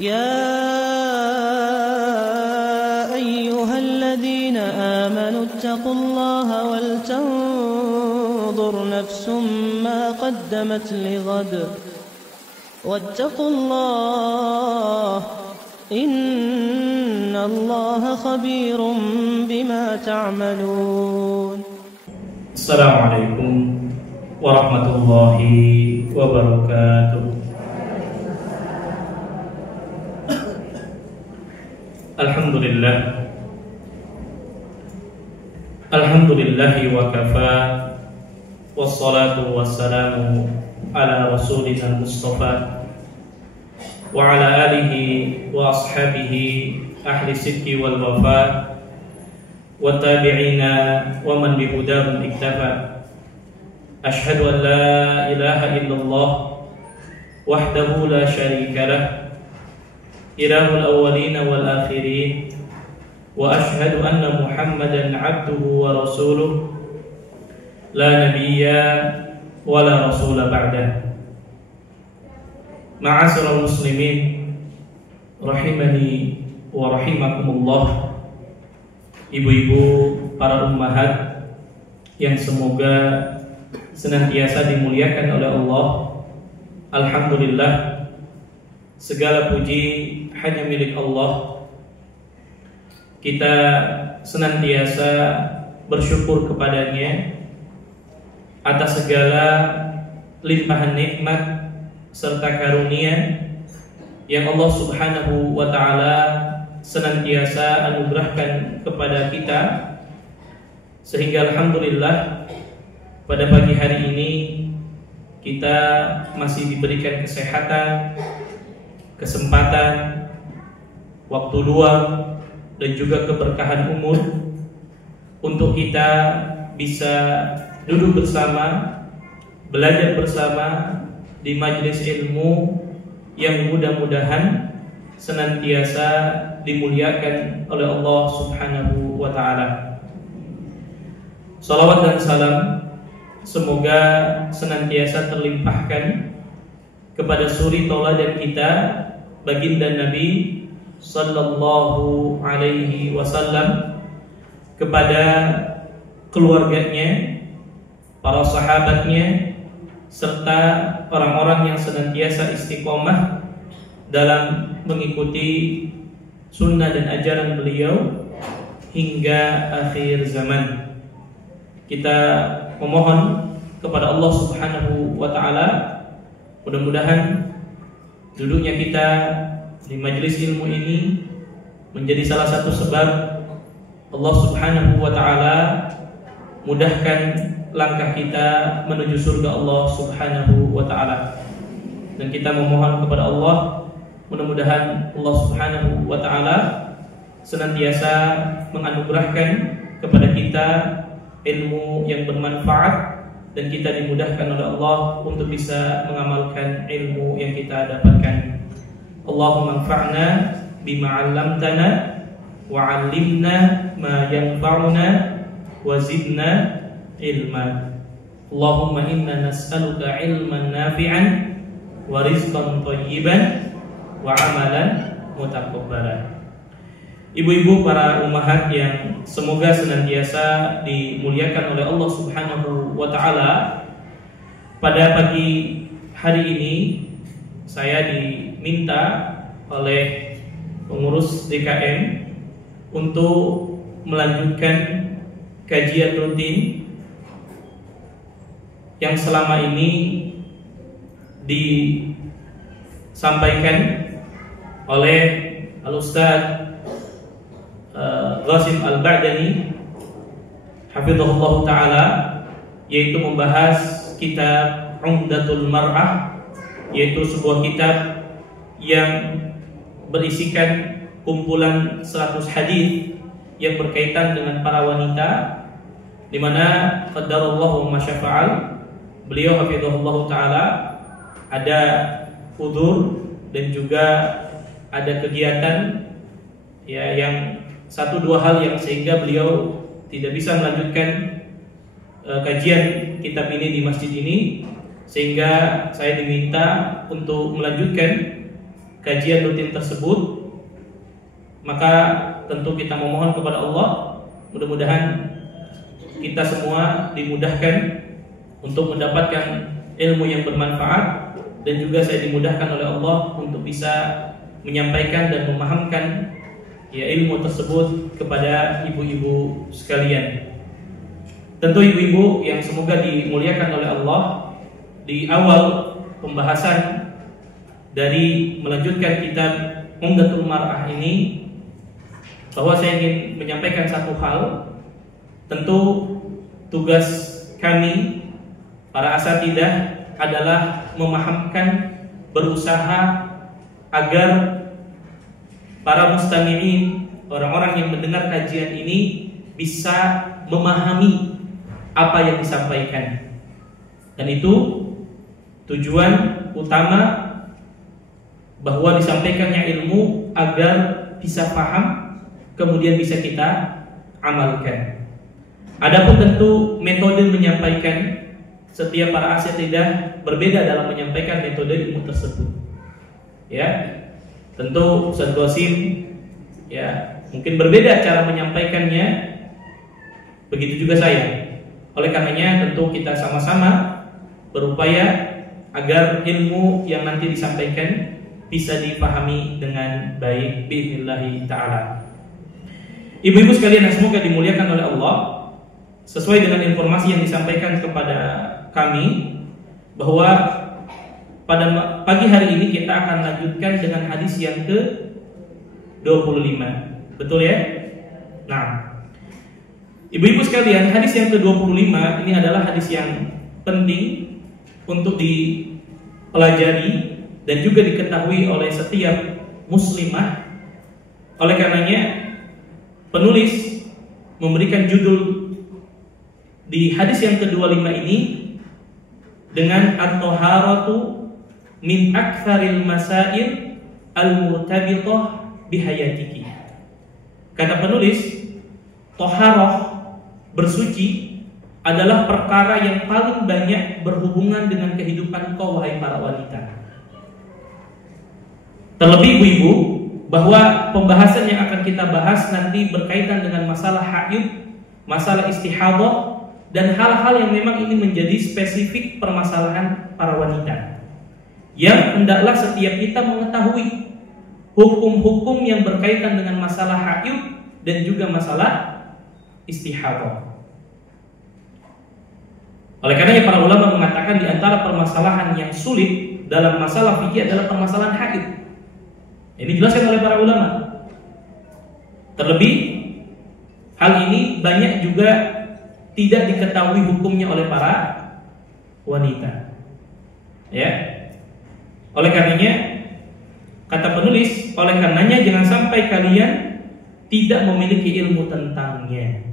يا أيها الذين آمنوا اتقوا الله ولتنظر نفس ما قدمت لغد واتقوا الله إن الله خبير بما تعملون. السلام عليكم ورحمة الله وبركاته. Alhamdulillah wa kafa, wassalatu wassalamu ala rasulina Mustafa wa ala alihi wa ashabihi ahli sidqi wal wafa wa tabi'ina wa man bihudahum iktafa. Ashhadu an la ilaha illallah wahdahu la syarika lah, ilahul awwalina wal akhirin, wa ashhadu anna Muhammadan abduhu wa rasuluh, la nabiyya wa la rasula ba'dah. Ma'asyiral muslimin rahimani wa rahimakumullah, ibu-ibu, para ummahat yang semoga senantiasa dimuliakan oleh Allah. Alhamdulillah, segala puji hanya milik Allah. Kita senantiasa bersyukur kepadanya atas segala limpahan nikmat serta karunia yang Allah Subhanahu wa ta'ala senantiasa anugerahkan kepada kita, sehingga alhamdulillah pada pagi hari ini kita masih diberikan kesehatan, kesempatan, waktu luang, dan juga keberkahan umur untuk kita bisa duduk bersama, belajar bersama di majelis ilmu yang mudah-mudahan senantiasa dimuliakan oleh Allah Subhanahu wa ta'ala. Salawat dan salam semoga senantiasa terlimpahkan kepada suri tauladan kita, baginda Nabi sallallahu alaihi wasallam, kepada keluarganya, para sahabatnya, serta orang-orang yang senantiasa istiqomah dalam mengikuti sunnah dan ajaran beliau hingga akhir zaman. Kita memohon kepada Allah Subhanahu wa ta'ala, mudah-mudahan duduknya kita di majelis ilmu ini menjadi salah satu sebab Allah Subhanahu wa ta'ala mudahkan langkah kita menuju surga Allah Subhanahu wa ta'ala. Dan kita memohon kepada Allah, mudah-mudahan Allah Subhanahu wa ta'ala senantiasa menganugerahkan kepada kita ilmu yang bermanfaat, dan kita dimudahkan oleh Allah untuk bisa mengamalkan ilmu yang kita dapatkan. Allahumma anfa'na bima 'allamtana wa 'allimna ma yanfa'una wa zidna ilma. Allahumma inna nas'aluka ilman nafi'an wa rizqan thayyiban wa 'amalan mutaqabbalan. Ibu-ibu, para ummahat yang semoga senantiasa dimuliakan oleh Allah Subhanahu wa ta'ala, pada pagi hari ini saya diminta oleh pengurus DKM untuk melanjutkan kajian rutin yang selama ini disampaikan oleh Al-Ustaz Qasim Al-Ba'dani hafizahullah ta'ala, yaitu membahas kitab Umdatul Mar'ah, yaitu sebuah kitab yang berisikan kumpulan 100 hadis yang berkaitan dengan para wanita, di mana qaddarallahu ma syafa'al, beliau hafizahullah ta'ala ada udzur dan juga ada kegiatan ya yang satu dua hal yang sehingga beliau tidak bisa melanjutkan kajian kitab ini di masjid ini, sehingga saya diminta untuk melanjutkan kajian rutin tersebut, maka tentu kita memohon kepada Allah mudah-mudahan kita semua dimudahkan untuk mendapatkan ilmu yang bermanfaat, dan juga saya dimudahkan oleh Allah untuk bisa menyampaikan dan memahamkan ilmu tersebut kepada ibu-ibu sekalian. Tentu ibu-ibu yang semoga dimuliakan oleh Allah, di awal pembahasan dari melanjutkan kitab Umdatul Mar'ah ini, bahwa saya ingin menyampaikan satu hal. Tentu tugas kami para asatidzah adalah memahamkan, berusaha agar para mustami'in, orang-orang yang mendengar kajian ini, bisa memahami apa yang disampaikan. Dan itu tujuan utama, bahwa disampaikannya ilmu agar bisa paham, kemudian bisa kita amalkan. Adapun tentu metode menyampaikan, setiap para asatidzah berbeda dalam menyampaikan metode ilmu tersebut. Ya, tentu Ustaz Qasim mungkin berbeda cara menyampaikannya, begitu juga saya. Oleh karenanya tentu kita sama-sama berupaya agar ilmu yang nanti disampaikan bisa dipahami dengan baik bi'idznillah ta'ala. Ibu-ibu sekalian yang semoga dimuliakan oleh Allah, sesuai dengan informasi yang disampaikan kepada kami, bahwa pada pagi hari ini kita akan lanjutkan dengan hadis yang ke-25. Betul ya? Nah, ibu-ibu sekalian, hadis yang ke-25 ini adalah hadis yang penting untuk dipelajari dan juga diketahui oleh setiap muslimah. Oleh karenanya penulis memberikan judul di hadis yang ke-25 ini dengan at-thaharatu min aktsaril masail al-murtabithah bihayatiki. Kata penulis, thaharah, bersuci, adalah perkara yang paling banyak berhubungan dengan kehidupan kau, wahai para wanita. Terlebih ibu-ibu, bahwa pembahasan yang akan kita bahas nanti berkaitan dengan masalah haid, masalah istihadah, dan hal-hal yang memang ini menjadi spesifik permasalahan para wanita, yang hendaklah setiap kita mengetahui hukum-hukum yang berkaitan dengan masalah haid dan juga masalah istihadah. Oleh karenanya para ulama mengatakan di antara permasalahan yang sulit dalam masalah fikih adalah permasalahan haid. Ini dijelaskan oleh para ulama. Terlebih hal ini banyak juga tidak diketahui hukumnya oleh para wanita. Ya. Oleh karenanya kata penulis, oleh karenanya jangan sampai kalian tidak memiliki ilmu tentangnya.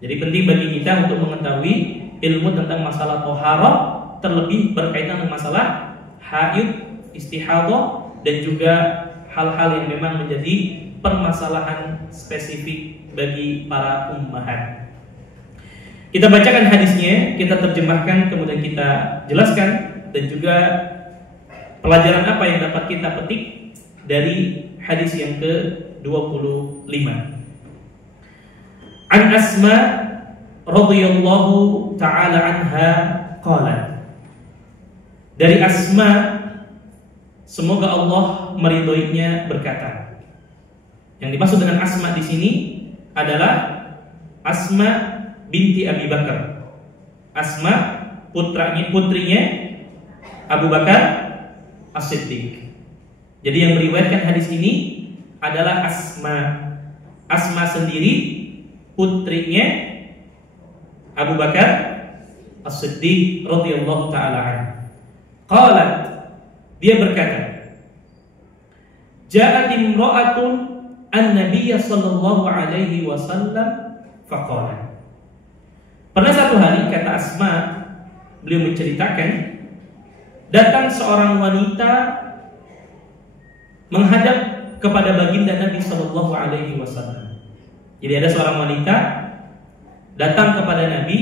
Jadi penting bagi kita untuk mengetahui ilmu tentang masalah thaharah, terlebih berkaitan dengan masalah haid, istihadah, dan juga hal-hal yang memang menjadi permasalahan spesifik bagi para ummahat. Kita bacakan hadisnya, kita terjemahkan, kemudian kita jelaskan, dan juga pelajaran apa yang dapat kita petik dari hadis yang ke-25. An Asma radhiyallahu ta'ala anha qalat. Dari Asma, semoga Allah meridhoinya, berkata. Yang dimaksud dengan Asma di sini adalah Asma binti Abi Bakar. Asma putrinya Abu Bakar As-Siddiq. Jadi yang meriwayatkan hadis ini adalah Asma. Asma sendiri putrinya Abu Bakar As-Siddiq radhiyallahu taala anhu. Qalat, dia berkata, ja'at imra'atun an-nabiy sallallahu alaihi wasallam faqalat. Pernah satu hari, kata Asma, beliau menceritakan, datang seorang wanita menghadap kepada baginda Nabi sallallahu alaihi wasallam. Jadi ada seorang wanita datang kepada Nabi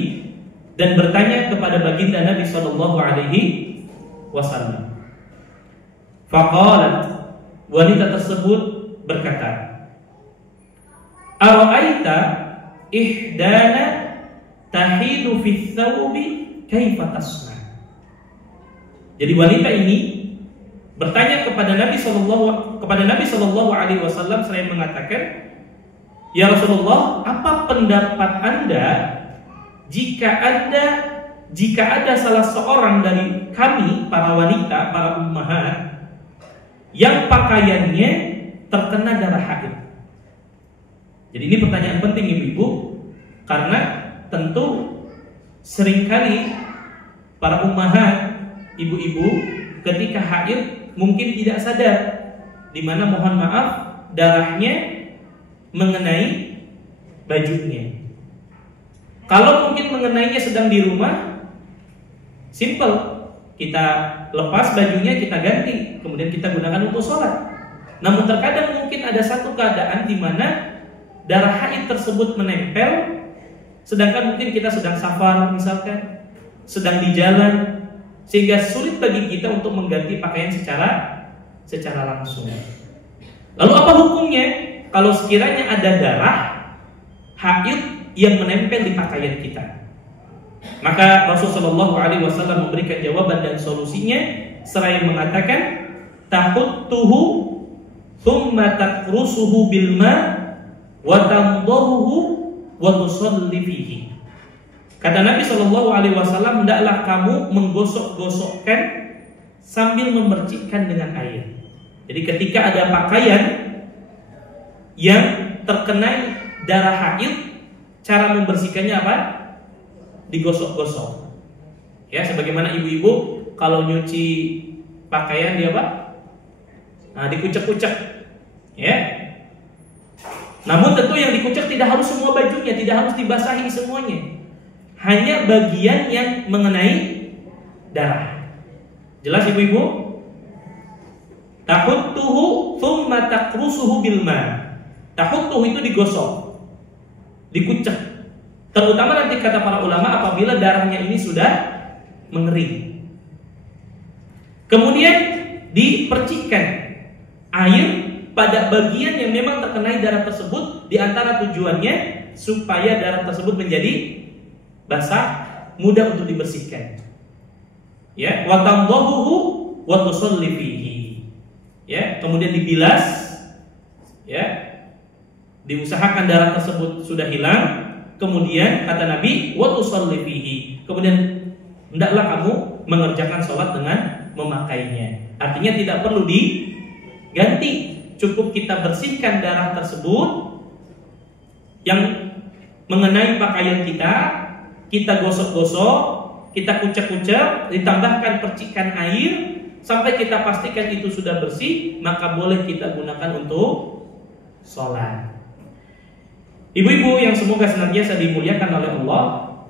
dan bertanya kepada baginda Nabi sallallahu alaihi wasallam. Faqalat, wanita tersebut berkata, "Ara'aita ihdana tahidu fi thawbi kaifa tasna?" Jadi wanita ini bertanya kepada Nabi sallallahu alaihi wasallam seraya mengatakan, "Ya Rasulullah, apa pendapat Anda jika ada salah seorang dari kami para wanita, para ummahat yang pakaiannya terkena darah haid?" Jadi ini pertanyaan penting ibu-ibu, karena tentu seringkali para ummahat, ibu-ibu ketika haid mungkin tidak sadar, di mana mohon maaf darahnya mengenai bajunya. Kalau mungkin mengenainya sedang di rumah, simple, kita lepas bajunya, kita ganti, kemudian kita gunakan untuk sholat. Namun terkadang mungkin ada satu keadaan di mana darah haid tersebut menempel, sedangkan mungkin kita sedang safar misalkan, sedang di jalan, sehingga sulit bagi kita untuk mengganti pakaian secara langsung. Lalu apa hukumnya kalau sekiranya ada darah haid yang menempel di pakaian kita? Maka Rasulullah SAW memberikan jawaban dan solusinya seraya mengatakan, tahuttuhu thumma takrusuhu bil ma wa tamdahu wa tusalli fihi. Kata Nabi SAW, hendaklah kamu menggosok-gosokkan sambil memercikkan dengan air. Jadi ketika ada pakaian yang terkena darah haid, cara membersihkannya apa? Digosok-gosok. Ya, sebagaimana ibu-ibu kalau nyuci pakaian dia apa? Nah, dikucek-kucek. Ya. Namun tentu yang dikucek tidak harus semua bajunya, tidak harus dibasahi semuanya. Hanya bagian yang mengenai darah. Jelas ibu-ibu? Tahuttuhu thumma takrusuhu bil ma. Tahuttuhu itu digosok, dikucek. Terutama nanti kata para ulama apabila darahnya ini sudah mengering. Kemudian dipercikkan air pada bagian yang memang terkena darah tersebut, di antara tujuannya supaya darah tersebut menjadi basah, mudah untuk dibersihkan. Ya, wa tamdahu wa tusalli fihi. Ya, kemudian dibilas, ya, diusahakan darah tersebut sudah hilang. Kemudian kata Nabi, wa tusalli fihi. Kemudian hendaklah kamu mengerjakan sholat dengan memakainya. Artinya tidak perlu diganti, cukup kita bersihkan darah tersebut yang mengenai pakaian kita gosok-gosok, kita kucek-kucek, ditambahkan percikan air sampai kita pastikan itu sudah bersih, maka boleh kita gunakan untuk sholat. Ibu-ibu yang semoga senantiasa dimuliakan oleh Allah,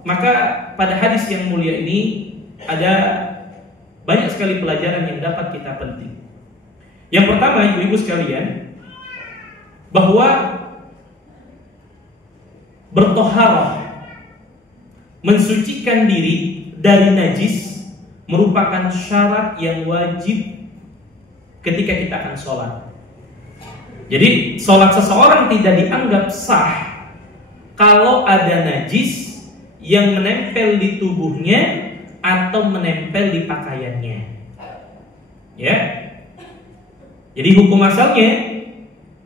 maka pada hadis yang mulia ini ada banyak sekali pelajaran yang dapat kita petik. Yang pertama, ibu-ibu sekalian, bahwa bertoharah, mensucikan diri dari najis merupakan syarat yang wajib ketika kita akan sholat. Jadi sholat seseorang tidak dianggap sah kalau ada najis yang menempel di tubuhnya atau menempel di pakaiannya. Ya. Jadi hukum asalnya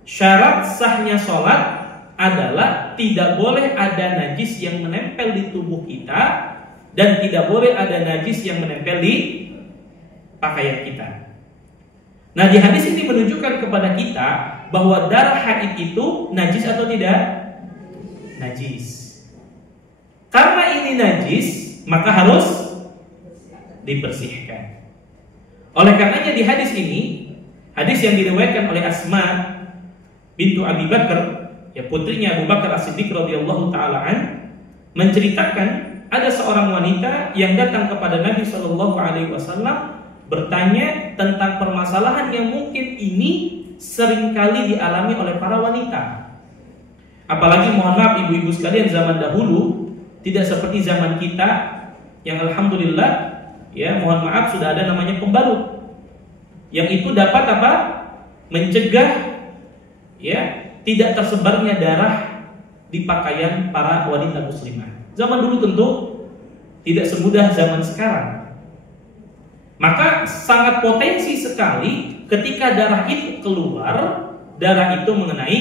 syarat sahnya sholat adalah tidak boleh ada najis yang menempel di tubuh kita dan tidak boleh ada najis yang menempel di pakaian kita. Nah, di hadis ini menunjukkan kepada kita bahwa darah haid itu najis atau tidak? Najis. Karena ini najis, maka harus dibersihkan. Oleh karenanya di hadis ini, hadis yang diriwayatkan oleh Asma bintu Abi Bakar, ya putrinya Abu Bakar As-Siddiq radhiyallahu taala an, menceritakan ada seorang wanita yang datang kepada Nabi Shallallahu Alaihi Wasallam bertanya tentang permasalahan yang mungkin ini seringkali dialami oleh para wanita. Apalagi mohon maaf ibu-ibu sekalian, zaman dahulu tidak seperti zaman kita yang alhamdulillah ya mohon maaf sudah ada namanya pembalut. Yang itu dapat apa? mencegah ya tidak tersebarnya darah di pakaian para wanita muslimah. Zaman dulu tentu tidak semudah zaman sekarang. Maka sangat potensi sekali ketika darah itu keluar, darah itu mengenai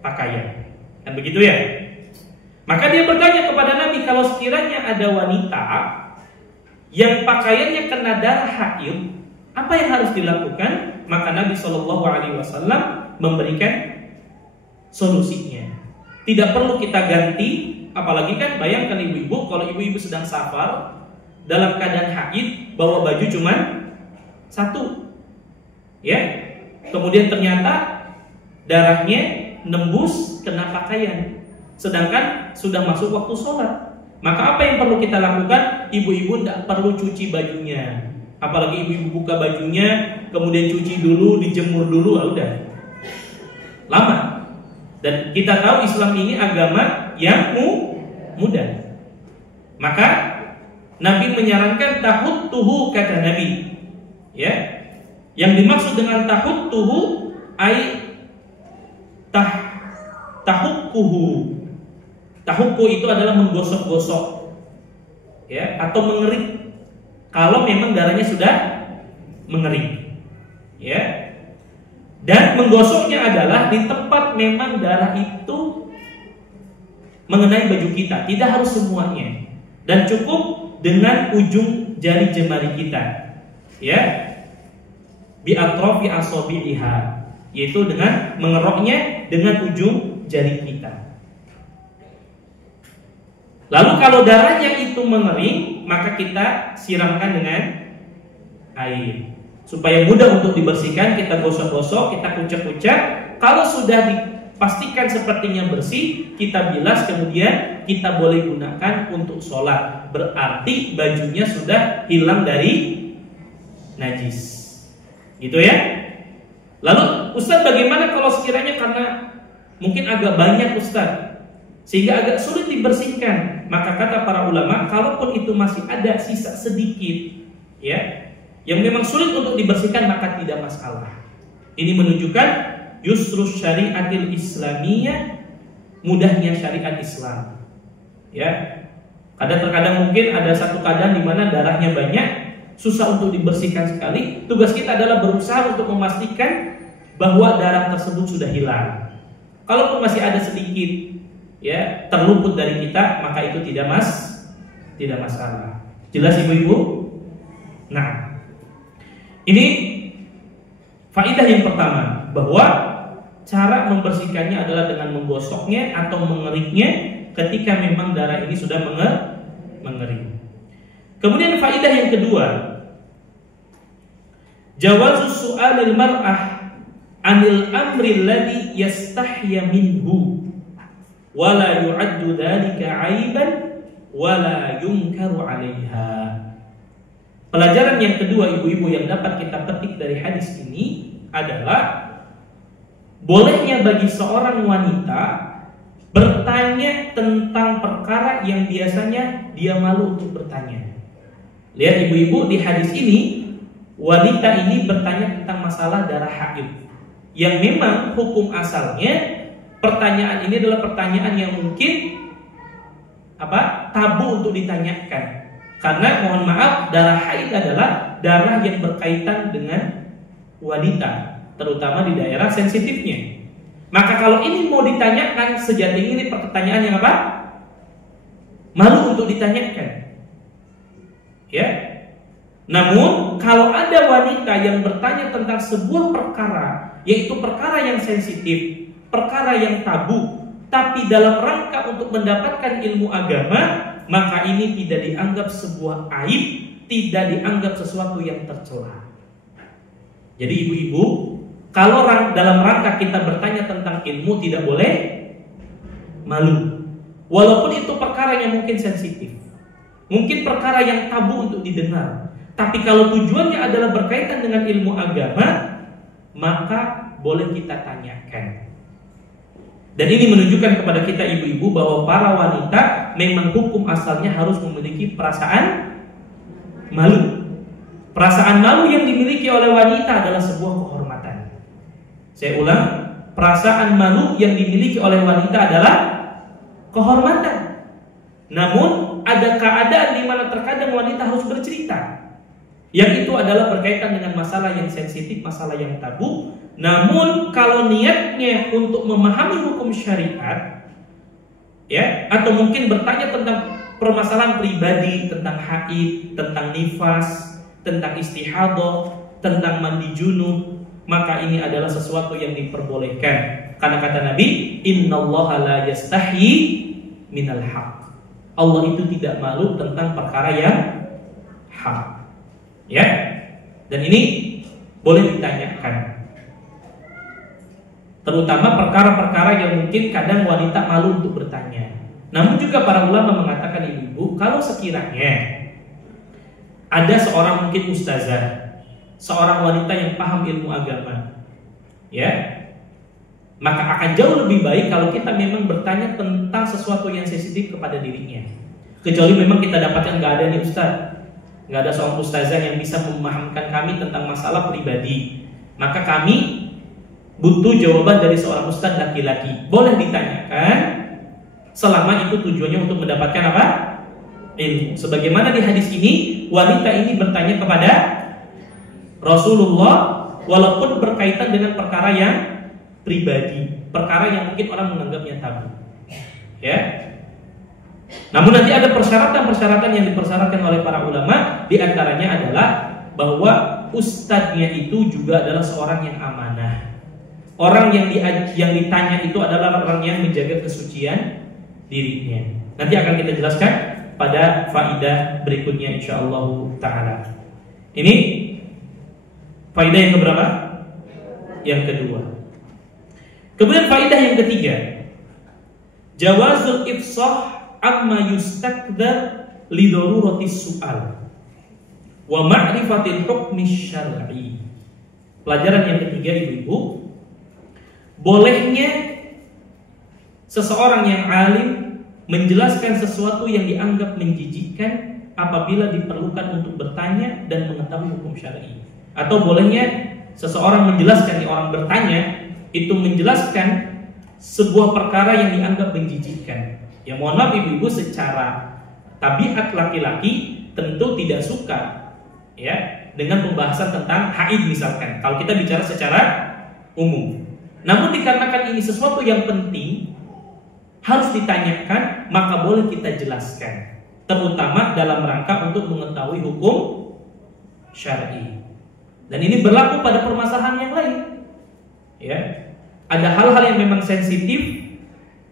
pakaian. Kan begitu ya? Maka dia bertanya kepada Nabi, kalau sekiranya ada wanita yang pakaiannya kena darah haid, apa yang harus dilakukan? Maka Nabi SAW memberikan solusinya. Tidak perlu kita ganti, apalagi kan bayangkan ibu-ibu, kalau ibu-ibu sedang safar dalam keadaan haid, bawa baju cuman satu, ya. Kemudian ternyata darahnya nembus kena pakaian, sedangkan sudah masuk waktu sholat. Maka apa yang perlu kita lakukan? Ibu-ibu tidak perlu cuci bajunya. Apalagi ibu-ibu buka bajunya, kemudian cuci dulu, dijemur dulu, udah lama. Dan kita tahu Islam ini agama yang mudah. Maka Nabi menyarankan tahuttuhu, kata Nabi. Ya, yang dimaksud dengan tahuttuhu ai tahukkuhu. Tahukku itu adalah menggosok-gosok, ya, atau mengerik. Kalau memang darahnya sudah mengering, ya. Dan menggosoknya adalah di tempat memang darah itu mengenai baju kita, tidak harus semuanya, dan cukup dengan ujung jari jemari kita, ya, bi atrofi asabiha, yaitu dengan mengeroknya dengan ujung jari kita. Lalu kalau darahnya itu mengering, maka kita siramkan dengan air supaya mudah untuk dibersihkan. Kita gosok-gosok, kita kucek-kucek. Kalau sudah dipastikan sepertinya bersih, kita bilas, kemudian kita boleh gunakan untuk sholat. Berarti bajunya sudah hilang dari najis, gitu ya. Lalu Ustaz, bagaimana kalau sekiranya karena mungkin agak banyak Ustaz, sehingga agak sulit dibersihkan? Maka kata para ulama, kalaupun itu masih ada sisa sedikit, ya, yang memang sulit untuk dibersihkan, maka tidak masalah. Ini menunjukkan yusrus syariatil islamiyah, mudahnya syariat Islam. Ya, kadang-kadang mungkin ada satu keadaan di mana darahnya banyak, susah untuk dibersihkan sekali. Tugas kita adalah berusaha untuk memastikan bahwa darah tersebut sudah hilang. Kalaupun masih ada sedikit, ya, terluput dari kita, maka itu tidak masalah. Jelas ibu-ibu? Nah, ini faidah yang pertama, bahwa cara membersihkannya adalah dengan menggosoknya atau mengeriknya ketika memang darah ini sudah mengering. Kemudian faidah yang kedua, jawazus su'alil mar'ah anil amri alladhi yastahya minhu wala yu'addu dzalika 'aiban wala yunkaru 'alaiha. Pelajaran yang kedua ibu-ibu yang dapat kita petik dari hadis ini adalah bolehnya bagi seorang wanita bertanya tentang perkara yang biasanya dia malu untuk bertanya. Lihat ibu-ibu, di hadis ini wanita ini bertanya tentang masalah darah haid, yang memang hukum asalnya pertanyaan ini adalah pertanyaan yang mungkin tabu untuk ditanyakan. Karena mohon maaf, darah haid adalah darah yang berkaitan dengan wanita, terutama di daerah sensitifnya. Maka kalau ini mau ditanyakan, sejatinya ini pertanyaan yang malu untuk ditanyakan. Ya. Namun kalau ada wanita yang bertanya tentang sebuah perkara, yaitu perkara yang sensitif, perkara yang tabu, tapi dalam rangka untuk mendapatkan ilmu agama, maka ini tidak dianggap sebuah aib, tidak dianggap sesuatu yang tercela. Jadi ibu-ibu, kalau dalam rangka kita bertanya tentang ilmu, tidak boleh malu. Walaupun itu perkara yang mungkin sensitif, mungkin perkara yang tabu untuk didengar, tapi kalau tujuannya adalah berkaitan dengan ilmu agama, maka boleh kita tanyakan. Dan ini menunjukkan kepada kita ibu-ibu bahwa para wanita memang hukum asalnya harus memiliki perasaan malu. Perasaan malu yang dimiliki oleh wanita adalah sebuah kehormatan. Saya ulang, perasaan malu yang dimiliki oleh wanita adalah kehormatan. Namun ada keadaan di mana terkadang wanita harus bercerita, yang itu adalah berkaitan dengan masalah yang sensitif, masalah yang tabu. Namun kalau niatnya untuk memahami hukum syariat, ya, atau mungkin bertanya tentang permasalahan pribadi, tentang haid, tentang nifas, tentang istihadah, tentang mandi junub, maka ini adalah sesuatu yang diperbolehkan. Karena kata Nabi, innallaha la yastahi minal haq. Allah itu tidak malu tentang perkara yang hak. Ya. Dan ini boleh ditanyakan. Terutama perkara-perkara yang mungkin kadang wanita malu untuk bertanya. Namun juga para ulama mengatakan, ibu-ibu, kalau sekiranya ada seorang mungkin ustazah, seorang wanita yang paham ilmu agama, ya, maka akan jauh lebih baik kalau kita memang bertanya tentang sesuatu yang sensitif kepada dirinya. Kecuali memang kita dapatkan nggak ada nih ustaz, nggak ada seorang ustazah yang bisa memahamkan kami tentang masalah pribadi, maka kami butuh jawaban dari seorang ustaz laki-laki. Boleh ditanyakan, selama itu tujuannya untuk mendapatkan apa? Ilmu. Sebagaimana di hadis ini, wanita ini bertanya kepada Rasulullah walaupun berkaitan dengan perkara yang pribadi, perkara yang mungkin orang menganggapnya tabu. Ya. Namun nanti ada persyaratan-persyaratan yang dipersyaratkan oleh para ulama, di antaranya adalah bahwa ustadznya itu juga adalah seorang yang amanah. Orang yang ditanya itu adalah orang yang menjaga kesucian dirinya. Nanti akan kita jelaskan pada faidah berikutnya insyaallah taala. Ini faidah yang keberapa? Yang kedua. Kemudian faidah yang ketiga, jawazul ifsah amma yustakdzar li daruratis su'al wa ma'rifatil hukmi syar'i. Pelajaran yang ketiga, ibu-ibu, bolehnya seseorang yang alim menjelaskan sesuatu yang dianggap menjijikkan apabila diperlukan untuk bertanya dan mengetahui hukum syar'i. Atau bolehnya seseorang menjelaskan, orang bertanya itu menjelaskan sebuah perkara yang dianggap menjijikkan. Ya mohon maaf ibu-ibu, secara tabiat laki-laki tentu tidak suka ya dengan pembahasan tentang haid misalkan, kalau kita bicara secara umum. Namun dikarenakan ini sesuatu yang penting harus ditanyakan, maka boleh kita jelaskan, terutama dalam rangka untuk mengetahui hukum syar'i. Dan ini berlaku pada permasalahan yang lain. Ya, ada hal-hal yang memang sensitif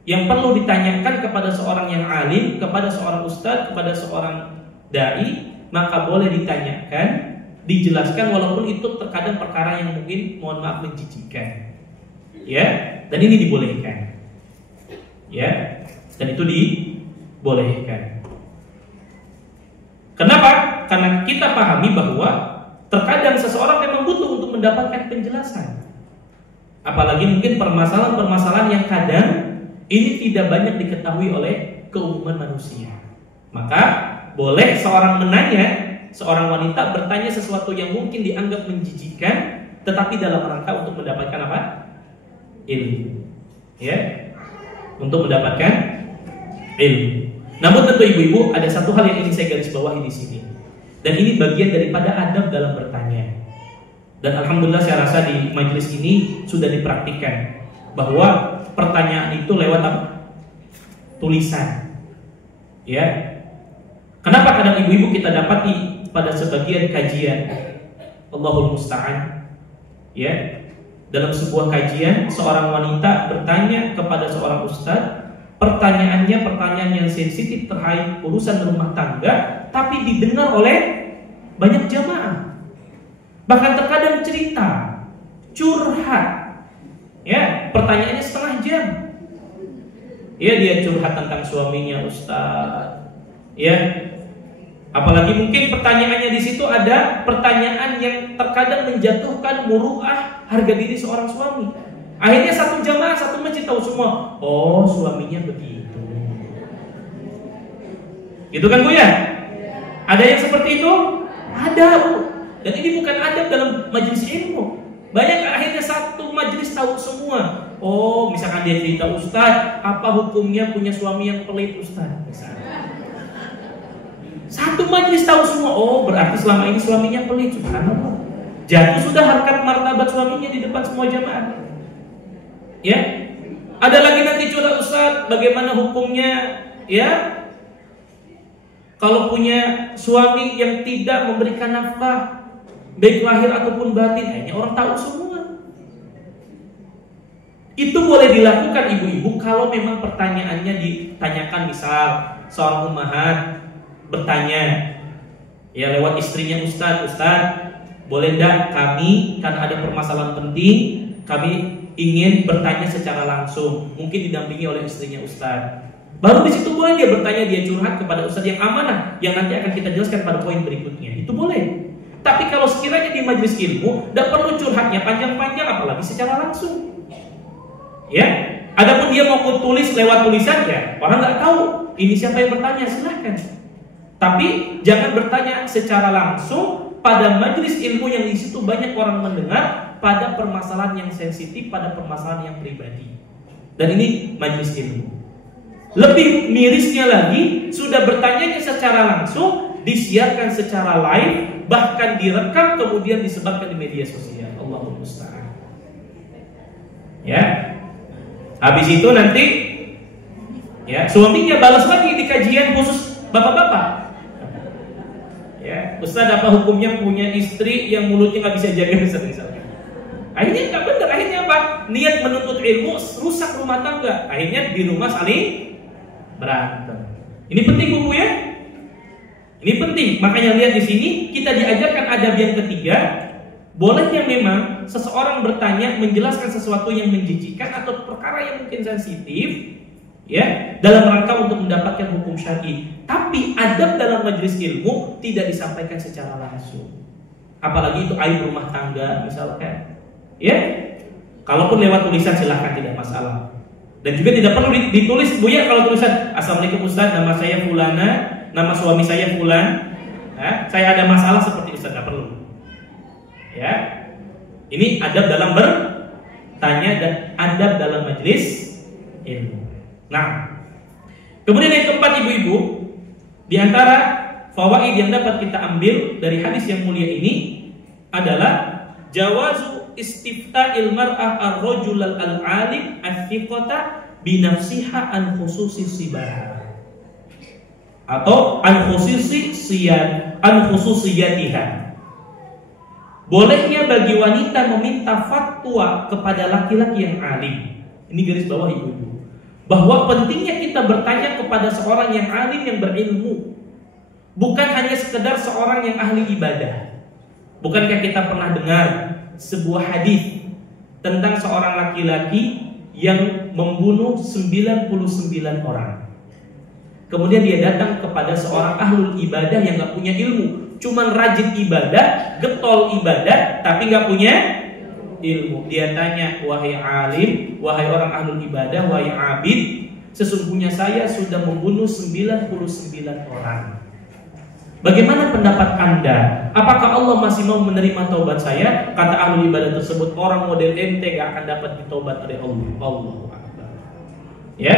yang perlu ditanyakan kepada seorang yang alim, kepada seorang ustadz, kepada seorang dai, maka boleh ditanyakan, dijelaskan walaupun itu terkadang perkara yang mungkin mohon maaf menjijikkan. Ya, dan ini dibolehkan. Ya, dan itu dibolehkan. Kenapa? Karena kita pahami bahwa terkadang seseorang memang butuh untuk mendapatkan penjelasan. Apalagi mungkin permasalahan-permasalahan yang kadang ini tidak banyak diketahui oleh keumuman manusia. Maka boleh seorang menanya, seorang wanita bertanya sesuatu yang mungkin dianggap menjijikkan, tetapi dalam rangka untuk mendapatkan apa? Ilmu. Ya, untuk mendapatkan ilmu. Namun tentu ibu-ibu, ada satu hal yang ingin saya garis bawahi di sini. Dan ini bagian daripada adab dalam bertanya. Dan alhamdulillah saya rasa di majelis ini sudah dipraktikkan bahwa pertanyaan itu lewat apa? Tulisan. Ya. Kenapa kadang ibu-ibu kita dapati pada sebagian kajian, Allahul musta'an, ya, dalam sebuah kajian seorang wanita bertanya kepada seorang ustadz, pertanyaannya pertanyaan yang sensitif terkait urusan rumah tangga, tapi didengar oleh banyak jamaah. Bahkan terkadang cerita, curhat. Ya, pertanyaannya setengah jam. Ya, dia curhat tentang suaminya ustaz. Ya. Apalagi mungkin pertanyaannya di situ ada pertanyaan yang terkadang menjatuhkan muruah harga diri seorang suami. Akhirnya satu jamaah, satu masjid tahu semua, oh suaminya begitu. Gitu kan Bu ya? Ada yang seperti itu? Ada Bu. Dan ini bukan adab dalam majelis ilmu. Banyak akhirnya satu majelis tahu semua. Oh, misalkan dia cerita, Ustaz, apa hukumnya punya suami yang pelit, Ustaz? Misalnya. Satu majelis tahu semua. Oh, berarti selama ini suaminya pelit. Subhanallah. Jatuh sudah harkat martabat suaminya di depan semua jamaah. Ya. Ada lagi nanti curhat, Ustaz, bagaimana hukumnya ya kalau punya suami yang tidak memberikan nafkah baik lahir ataupun batin. Hanya orang tahu semua. Itu boleh dilakukan ibu-ibu kalau memang pertanyaannya ditanyakan, misal seorang ummahat bertanya ya lewat istrinya, Ustaz, boleh enggak kami karena ada permasalahan penting, kami ingin bertanya secara langsung, mungkin didampingi oleh istrinya Ustaz. Baru di situ boleh dia bertanya, dia curhat kepada Ustaz yang amanah, yang nanti akan kita jelaskan pada poin berikutnya. Itu boleh. Tapi kalau sekiranya di majelis ilmu, tidak perlu curhatnya panjang-panjang, apalagi secara langsung. Ya, adapun dia mau tulis lewat tulisan, ya orang nggak tahu ini siapa yang bertanya, silahkan. Tapi jangan bertanya secara langsung pada majelis ilmu yang di situ banyak orang mendengar pada permasalahan yang sensitif, pada permasalahan yang pribadi. Dan ini majelis ilmu. Lebih mirisnya lagi, sudah bertanyanya secara langsung, disiarkan secara live, bahkan direkam kemudian disebarkan di media sosial. Allahumma musta'an. Ya. Habis itu nanti ya, suaminya balas lagi di kajian khusus bapak-bapak. Ya, Ustaz, apa hukumnya punya istri yang mulutnya nggak bisa jaga misalnya. Akhirnya nggak benar, akhirnya apa? Niat menuntut ilmu rusak rumah tangga. Akhirnya di rumah saling berantem. Ini penting buku ya. Ini penting. Makanya lihat di sini kita diajarkan adab yang ketiga. Bolehnya memang seseorang bertanya menjelaskan sesuatu yang menjijikkan atau perkara yang mungkin sensitif, ya, dalam rangka untuk mendapatkan hukum syar'i. Tapi adab dalam majelis ilmu tidak disampaikan secara langsung. Apalagi itu aib rumah tangga misalkan. Ya. Kalaupun lewat tulisan silahkan, tidak masalah. Dan juga tidak perlu ditulis, Buya, kalau tulisan Assalamualaikum Ustaz, nama saya Fulana, nama suami saya Fulan, saya ada masalah seperti Ustaz, tidak perlu. Ya, ini adab dalam bertanya dan adab dalam majelis ilmu. Nah, kemudian yang keempat ibu-ibu, di antara fawaid yang dapat kita ambil dari hadis yang mulia ini adalah jawazu istifta'il mar'ah ar-rajul al-alim as-siqata bi nafsiha an khususi sibah atau an khususiyatiha. Bolehnya bagi wanita meminta fatwa kepada laki-laki yang alim. Ini garis bawah ibu-ibu. Bahwa pentingnya kita bertanya kepada seorang yang alim, yang berilmu. Bukan hanya sekedar seorang yang ahli ibadah. Bukankah kita pernah dengar sebuah hadis tentang seorang laki-laki yang membunuh 99 orang. Kemudian dia datang kepada seorang ahlul ibadah yang gak punya ilmu, cuman rajin ibadah, getol ibadah, tapi gak punya ilmu. Dia tanya, wahai alim, wahai orang ahlul ibadah, wahai abid, sesungguhnya saya sudah membunuh 99 orang. Bagaimana pendapat Anda? Apakah Allah masih mau menerima taubat saya? Kata ahli ibadah tersebut, orang model ente gak akan dapat ditaubat oleh Allah. Allahu Akbar. Ya,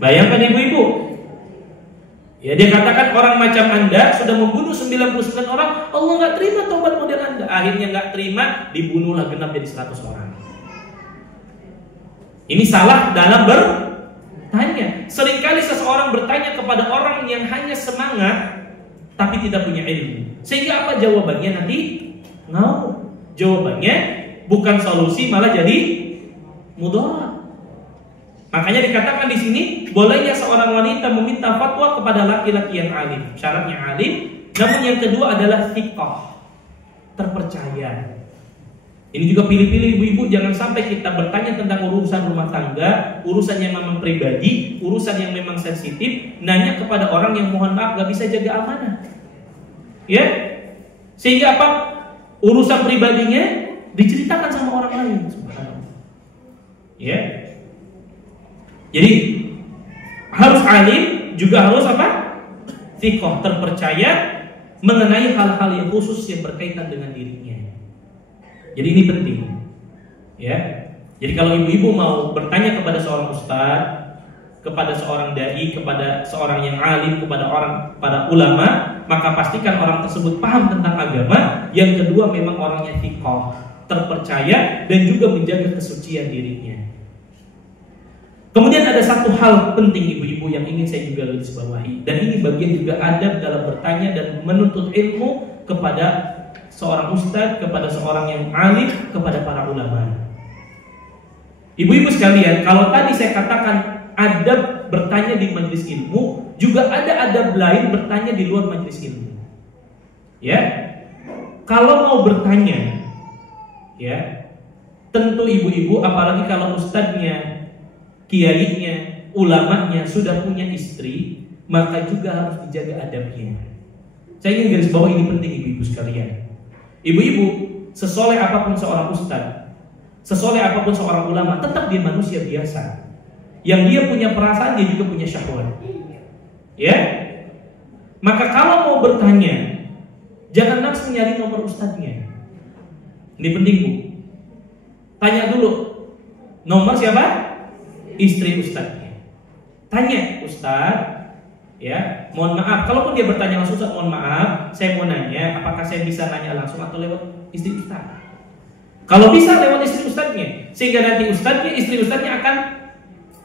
bayangkan ibu-ibu. Ya, dia katakan orang macam Anda sudah membunuh 99 orang, Allah gak terima taubat model Anda. Akhirnya gak terima, dibunuhlah genap jadi 100 orang. Ini salah dalam bertanya. Seringkali seseorang bertanya kepada orang yang hanya semangat tapi tidak punya ilmu. Sehingga apa jawabannya nanti? Ngau. Jawabannya bukan solusi, malah jadi mudarat. Makanya dikatakan di sini bolehnya seorang wanita meminta fatwa kepada laki-laki yang alim. Syaratnya alim. Namun yang kedua adalah thiqah, terpercaya. Ini juga pilih-pilih ibu-ibu, jangan sampai kita bertanya tentang urusan rumah tangga, urusan yang memang pribadi, urusan yang memang sensitif, nanya kepada orang yang mohon maaf gak bisa jaga amanah. Ya, sehingga apa? Urusan pribadinya diceritakan sama orang lain. Subhanallah. Ya. Jadi harus alim, juga harus apa? Thiqah, terpercaya mengenai hal-hal yang khusus yang berkaitan dengan dirinya. Jadi ini penting. Ya. Jadi kalau ibu-ibu mau bertanya kepada seorang ustadz, kepada seorang dai, kepada seorang yang alim, kepada para ulama, maka pastikan orang tersebut paham tentang agama. Yang kedua, memang orangnya thiqah, terpercaya, dan juga menjaga kesucian dirinya. Kemudian ada satu hal penting ibu-ibu yang ingin saya juga garis bawahi, dan ini bagian juga adab dalam bertanya dan menuntut ilmu kepada seorang ustadz, kepada seorang yang alim, kepada para ulama. Ibu-ibu sekalian, kalau tadi saya katakan adab bertanya di majelis ilmu, juga ada adab lain bertanya di luar majelis ilmu. Ya, kalau mau bertanya, ya, tentu ibu-ibu, apalagi kalau ustadznya, kiainya, ulamanya sudah punya istri, maka juga harus dijaga adabnya. Saya ingin garis bawah ini penting ibu-ibu sekalian. Ibu-ibu, sesoleh apapun seorang ustadz, sesoleh apapun seorang ulama, tetap dia manusia biasa. Yang dia punya perasaan, dia juga punya syahwat. Ya, maka kalau mau bertanya, jangan langsung nyari nomor ustadznya. Ini penting bu. Tanya dulu, nomor siapa? Istri ustadznya. Tanya, ustadz, ya, mohon maaf. Kalaupun dia bertanya langsung, ustadz, mohon maaf, saya mau nanya, apakah saya bisa nanya langsung atau lewat istri ustadz? Kalau bisa lewat istri ustadznya, sehingga nanti ustadznya, istri ustadznya akan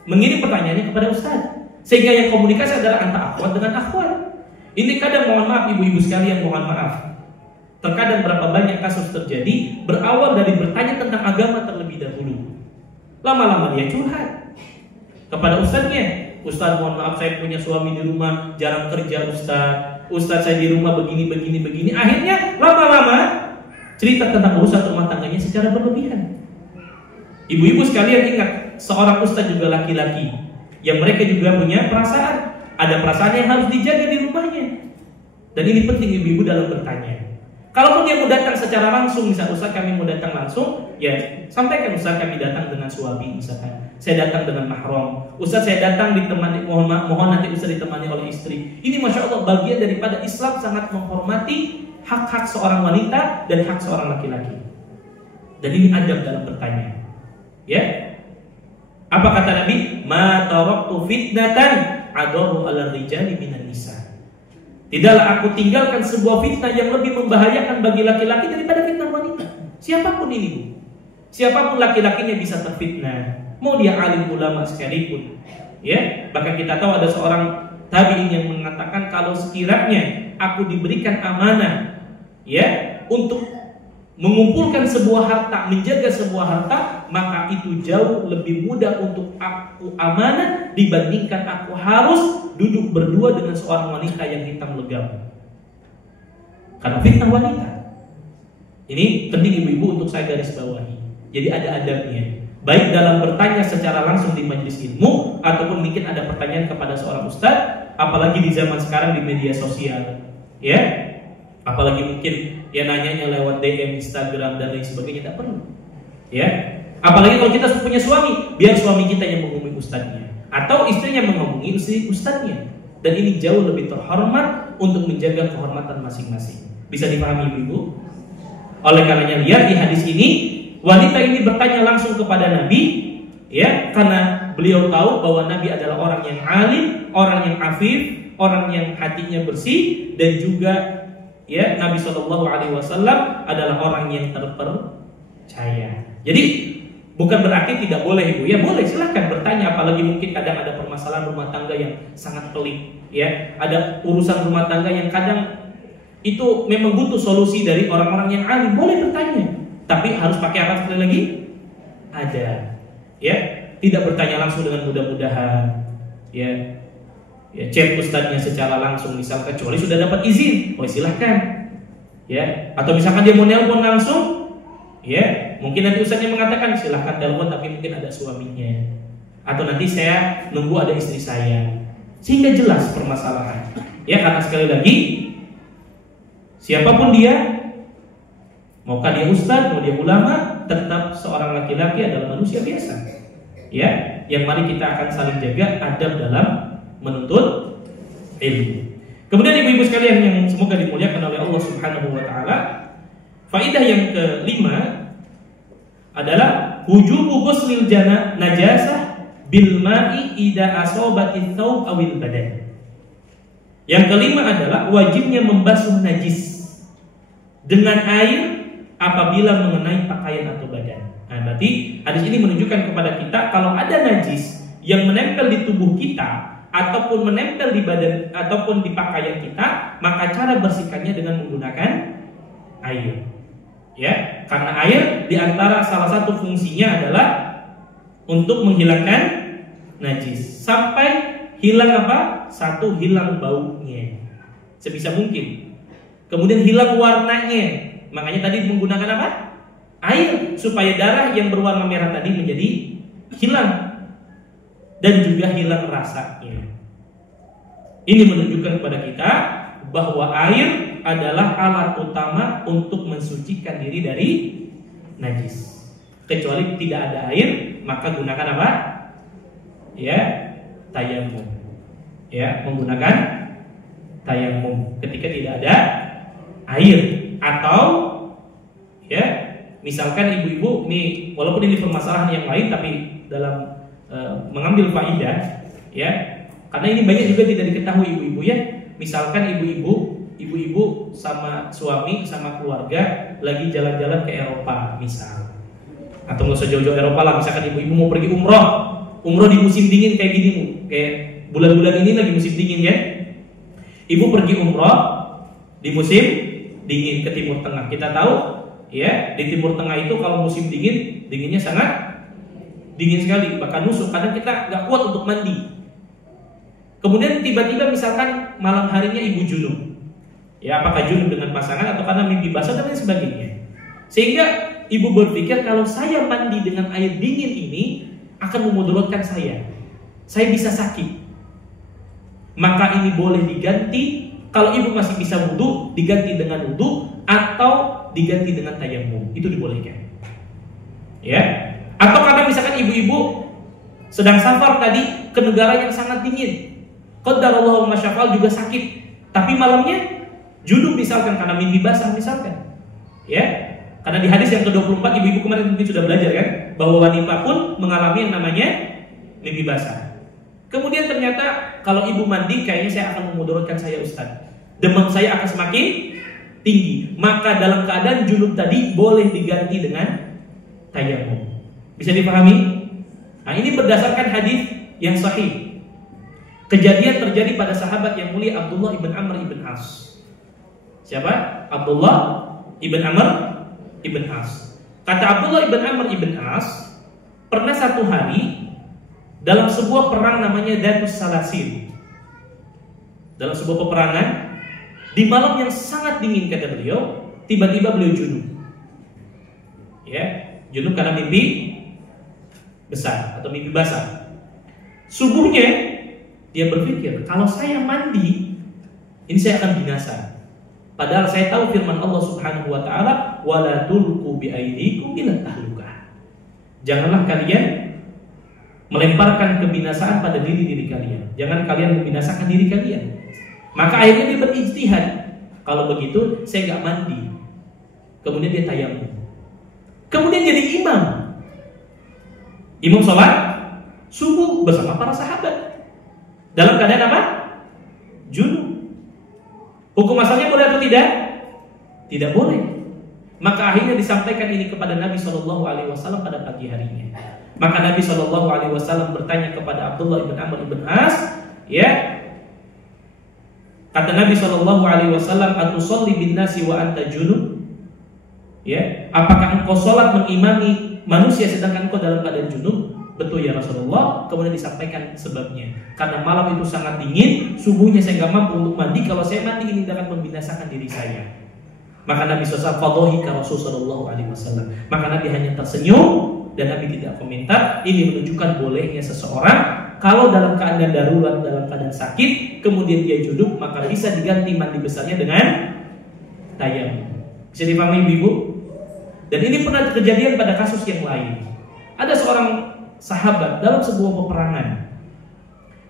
mengirim pertanyaannya kepada ustadz, sehingga yang komunikasi adalah antara akhwat dengan akhwat. Ini kadang, mohon maaf ibu-ibu sekalian, mohon maaf, terkadang berapa banyak kasus terjadi berawal dari bertanya tentang agama terlebih dahulu. Lama-lama dia curhat kepada ustadznya. Ustadz, mohon maaf, saya punya suami di rumah, jarang kerja ustadz. Ustadz, saya di rumah begini. Akhirnya lama-lama cerita tentang urusan rumah tangganya secara berlebihan. Ibu-ibu sekalian ingat, seorang ustadz juga laki-laki, yang mereka juga punya perasaan. Ada perasaan yang harus dijaga di rumahnya. Dan ini penting ibu-ibu dalam bertanya. Kalaupun dia mau datang secara langsung, misalnya ustadz kami mau datang langsung, ya sampaikan, ustadz kami datang dengan suami, misalkan saya datang dengan mahram, ustadz saya datang ditemani, mohon nanti ustadz ditemani oleh istri. Ini masya Allah bagian daripada Islam sangat menghormati hak-hak seorang wanita dan hak seorang laki-laki. Dan ini adab dalam bertanya. Ya, apa kata Nabi? Ma taraktu fitnatan adaru 'ala rijali minan nisa. Tidaklah aku tinggalkan sebuah fitnah yang lebih membahayakan bagi laki-laki daripada fitnah wanita. Siapapun ini, Bu. Siapapun laki-lakinya bisa terfitnah, mau dia alim ulama sekalipun. Ya, bahkan kita tahu ada seorang tabi'in yang mengatakan, kalau sekiranya aku diberikan amanah, ya, untuk mengumpulkan sebuah harta, menjaga sebuah harta, maka itu jauh lebih mudah untuk aku amanah dibandingkan aku harus duduk berdua dengan seorang wanita yang hitam legam. Karena fitnah wanita. Ini penting ibu-ibu untuk saya garis bawahi. Jadi ada adabnya, baik dalam bertanya secara langsung di majelis ilmu, ataupun mungkin ada pertanyaan kepada seorang ustadz, apalagi di zaman sekarang di media sosial, ya. Apalagi mungkin ya nanyanya lewat DM, Instagram dan lain sebagainya, tidak perlu. Ya. Apalagi kalau kita punya suami, biar suami kita yang menghubungi ustadznya, atau istrinya menghubungi istri ustadznya. Dan ini jauh lebih terhormat untuk menjaga kehormatan masing-masing. Bisa dipahami ibu? Oleh karenanya lihat di hadis ini, wanita ini bertanya langsung kepada Nabi, ya, karena beliau tahu bahwa Nabi adalah orang yang alim, orang yang afif, orang yang hatinya bersih, dan juga ya, Nabi SAW adalah orang yang terpercaya. Jadi bukan berarti tidak boleh ibu, ya boleh, silahkan bertanya. Apalagi mungkin kadang ada permasalahan rumah tangga yang sangat pelik, ya, ada urusan rumah tangga yang kadang itu memang butuh solusi dari orang-orang yang alim, boleh bertanya. Tapi harus pakai apa sekali lagi? Ada, ya, tidak bertanya langsung dengan mudah-mudahan, ya. Ya, chat ustadznya secara langsung, misal kecuali sudah dapat izin, oh silahkan, ya. Atau misalkan dia mau nelpon langsung, ya, mungkin nanti ustadznya mengatakan silahkan telepon, tapi mungkin ada suaminya, atau nanti saya nunggu ada istri saya, sehingga jelas permasalahan. Ya, karena sekali lagi, siapapun dia, maukah dia ustadz, mau dia ulama, tetap seorang laki-laki adalah manusia biasa. Ya, yang mari kita akan saling jaga adab dalam menuntut ilmu. Kemudian ibu-ibu sekalian yang semoga dimuliakan oleh Allah Subhanahu wa taala, faedah yang kelima adalah wujubu ghuslil najasah bil ma'i idza asabatit thawb awil badan. Yang kelima adalah wajibnya membasuh najis dengan air apabila mengenai pakaian atau badan. Nah, berarti hadis ini menunjukkan kepada kita kalau ada najis yang menempel di tubuh kita ataupun menempel di badan ataupun di pakaian kita, maka cara bersihkannya dengan menggunakan air. Ya, karena air di antara salah satu fungsinya adalah untuk menghilangkan najis. Sampai hilang apa? Satu, hilang baunya sebisa mungkin. Kemudian hilang warnanya. Makanya tadi menggunakan apa? Air, supaya darah yang berwarna merah tadi menjadi hilang. Dan juga hilang rasanya. Ini menunjukkan kepada kita bahwa air adalah alat utama untuk mensucikan diri dari najis. Kecuali tidak ada air, maka gunakan apa? Ya, tayamum. Ya, menggunakan tayamum ketika tidak ada air. Atau ya, misalkan ibu-ibu nih, walaupun ini permasalahan yang lain, tapi dalam mengambil faidah, ya, karena ini banyak juga tidak diketahui ibu-ibu ya. Misalkan ibu-ibu sama suami sama keluarga lagi jalan-jalan ke Eropa misal, atau nggak usah jauh-jauh Eropa lah, misalkan ibu-ibu mau pergi umroh di musim dingin kayak gini bu, kayak bulan-bulan ini lagi musim dingin ya. Ibu pergi umroh di musim dingin ke Timur Tengah. Kita tahu ya, di Timur Tengah itu kalau musim dingin, dinginnya sangat dingin sekali, bahkan nusuk. Kadang kita nggak kuat untuk mandi. Kemudian tiba-tiba misalkan malam harinya ibu junub. Ya, apakah junub dengan pasangan atau karena mimpi basah dan lain sebagainya. Sehingga ibu berpikir kalau saya mandi dengan air dingin ini akan memudaratkan saya. Saya bisa sakit. Maka ini boleh diganti. Kalau ibu masih bisa wudu, diganti dengan wudu atau diganti dengan tayamum. Itu dibolehkan. Ya. Atau karena misalkan ibu-ibu sedang safar tadi ke negara yang sangat dingin. Qadarallahu ma syafa'al, juga sakit. Tapi malamnya junub misalkan karena mimpi basah misalkan. Ya. Karena di hadis yang ke-24 ibu-ibu kemarin mungkin sudah belajar kan, bahwa wanita pun mengalami yang namanya mimpi basah. Kemudian ternyata kalau ibu mandi kayaknya saya akan memudaratkan saya Ustaz. Demam saya akan semakin tinggi. Maka dalam keadaan junub tadi boleh diganti dengan tayamum. Bisa dipahami? Nah, ini berdasarkan hadis yang sahih. Kejadian terjadi pada sahabat yang mulia Abdullah ibn Amr ibn As. Siapa? Abdullah ibn Amr ibn As. Kata Abdullah ibn Amr ibn As, pernah satu hari dalam sebuah perang namanya Datus Salasil. Dalam sebuah peperangan di malam yang sangat dingin kata beliau, tiba-tiba beliau junub. Ya, junub karena mimpi besar atau mimpi basah. Subuhnya dia berpikir, kalau saya mandi, ini saya akan binasa. Padahal saya tahu firman Allah Subhanahu wa taala, "Wala tulqu bi aydikum ila tahlukah." Janganlah kalian melemparkan kebinasaan pada diri kalian. Jangan kalian membinasakan diri kalian. Maka akhirnya dia berijtihad. Kalau begitu, saya enggak mandi. Kemudian dia tayamum. Kemudian jadi imam. Imam sholat subuh bersama para sahabat. Dalam keadaan apa? Junub. Hukum asalnya boleh atau tidak? Tidak boleh. Maka akhirnya disampaikan ini kepada Nabi SAW pada pagi harinya. Maka Nabi SAW bertanya kepada Abdullah ibn Amr ibn As, ya, kata Nabi SAW, "Atusolli bin nasi wa anta junub?" Ya, apakah engkau sholat mengimami manusia sedangkan engkau dalam keadaan junub? Betul ya Rasulullah. Kemudian disampaikan sebabnya. Karena malam itu sangat dingin, subuhnya saya nggak mampu untuk mandi. Kalau saya mandi ini akan membinasakan diri saya. Maka Nabi SAW fadhahika Rasulullah SAW. Maka Nabi hanya tersenyum dan Nabi tidak komentar. Ini menunjukkan bolehnya seseorang kalau dalam keadaan darurat, dalam keadaan sakit, kemudian dia junub, maka bisa diganti mandi besarnya dengan tayamum. Bisa dipahami ibu? Dan ini pernah kejadian pada kasus yang lain. Ada seorang sahabat dalam sebuah peperangan.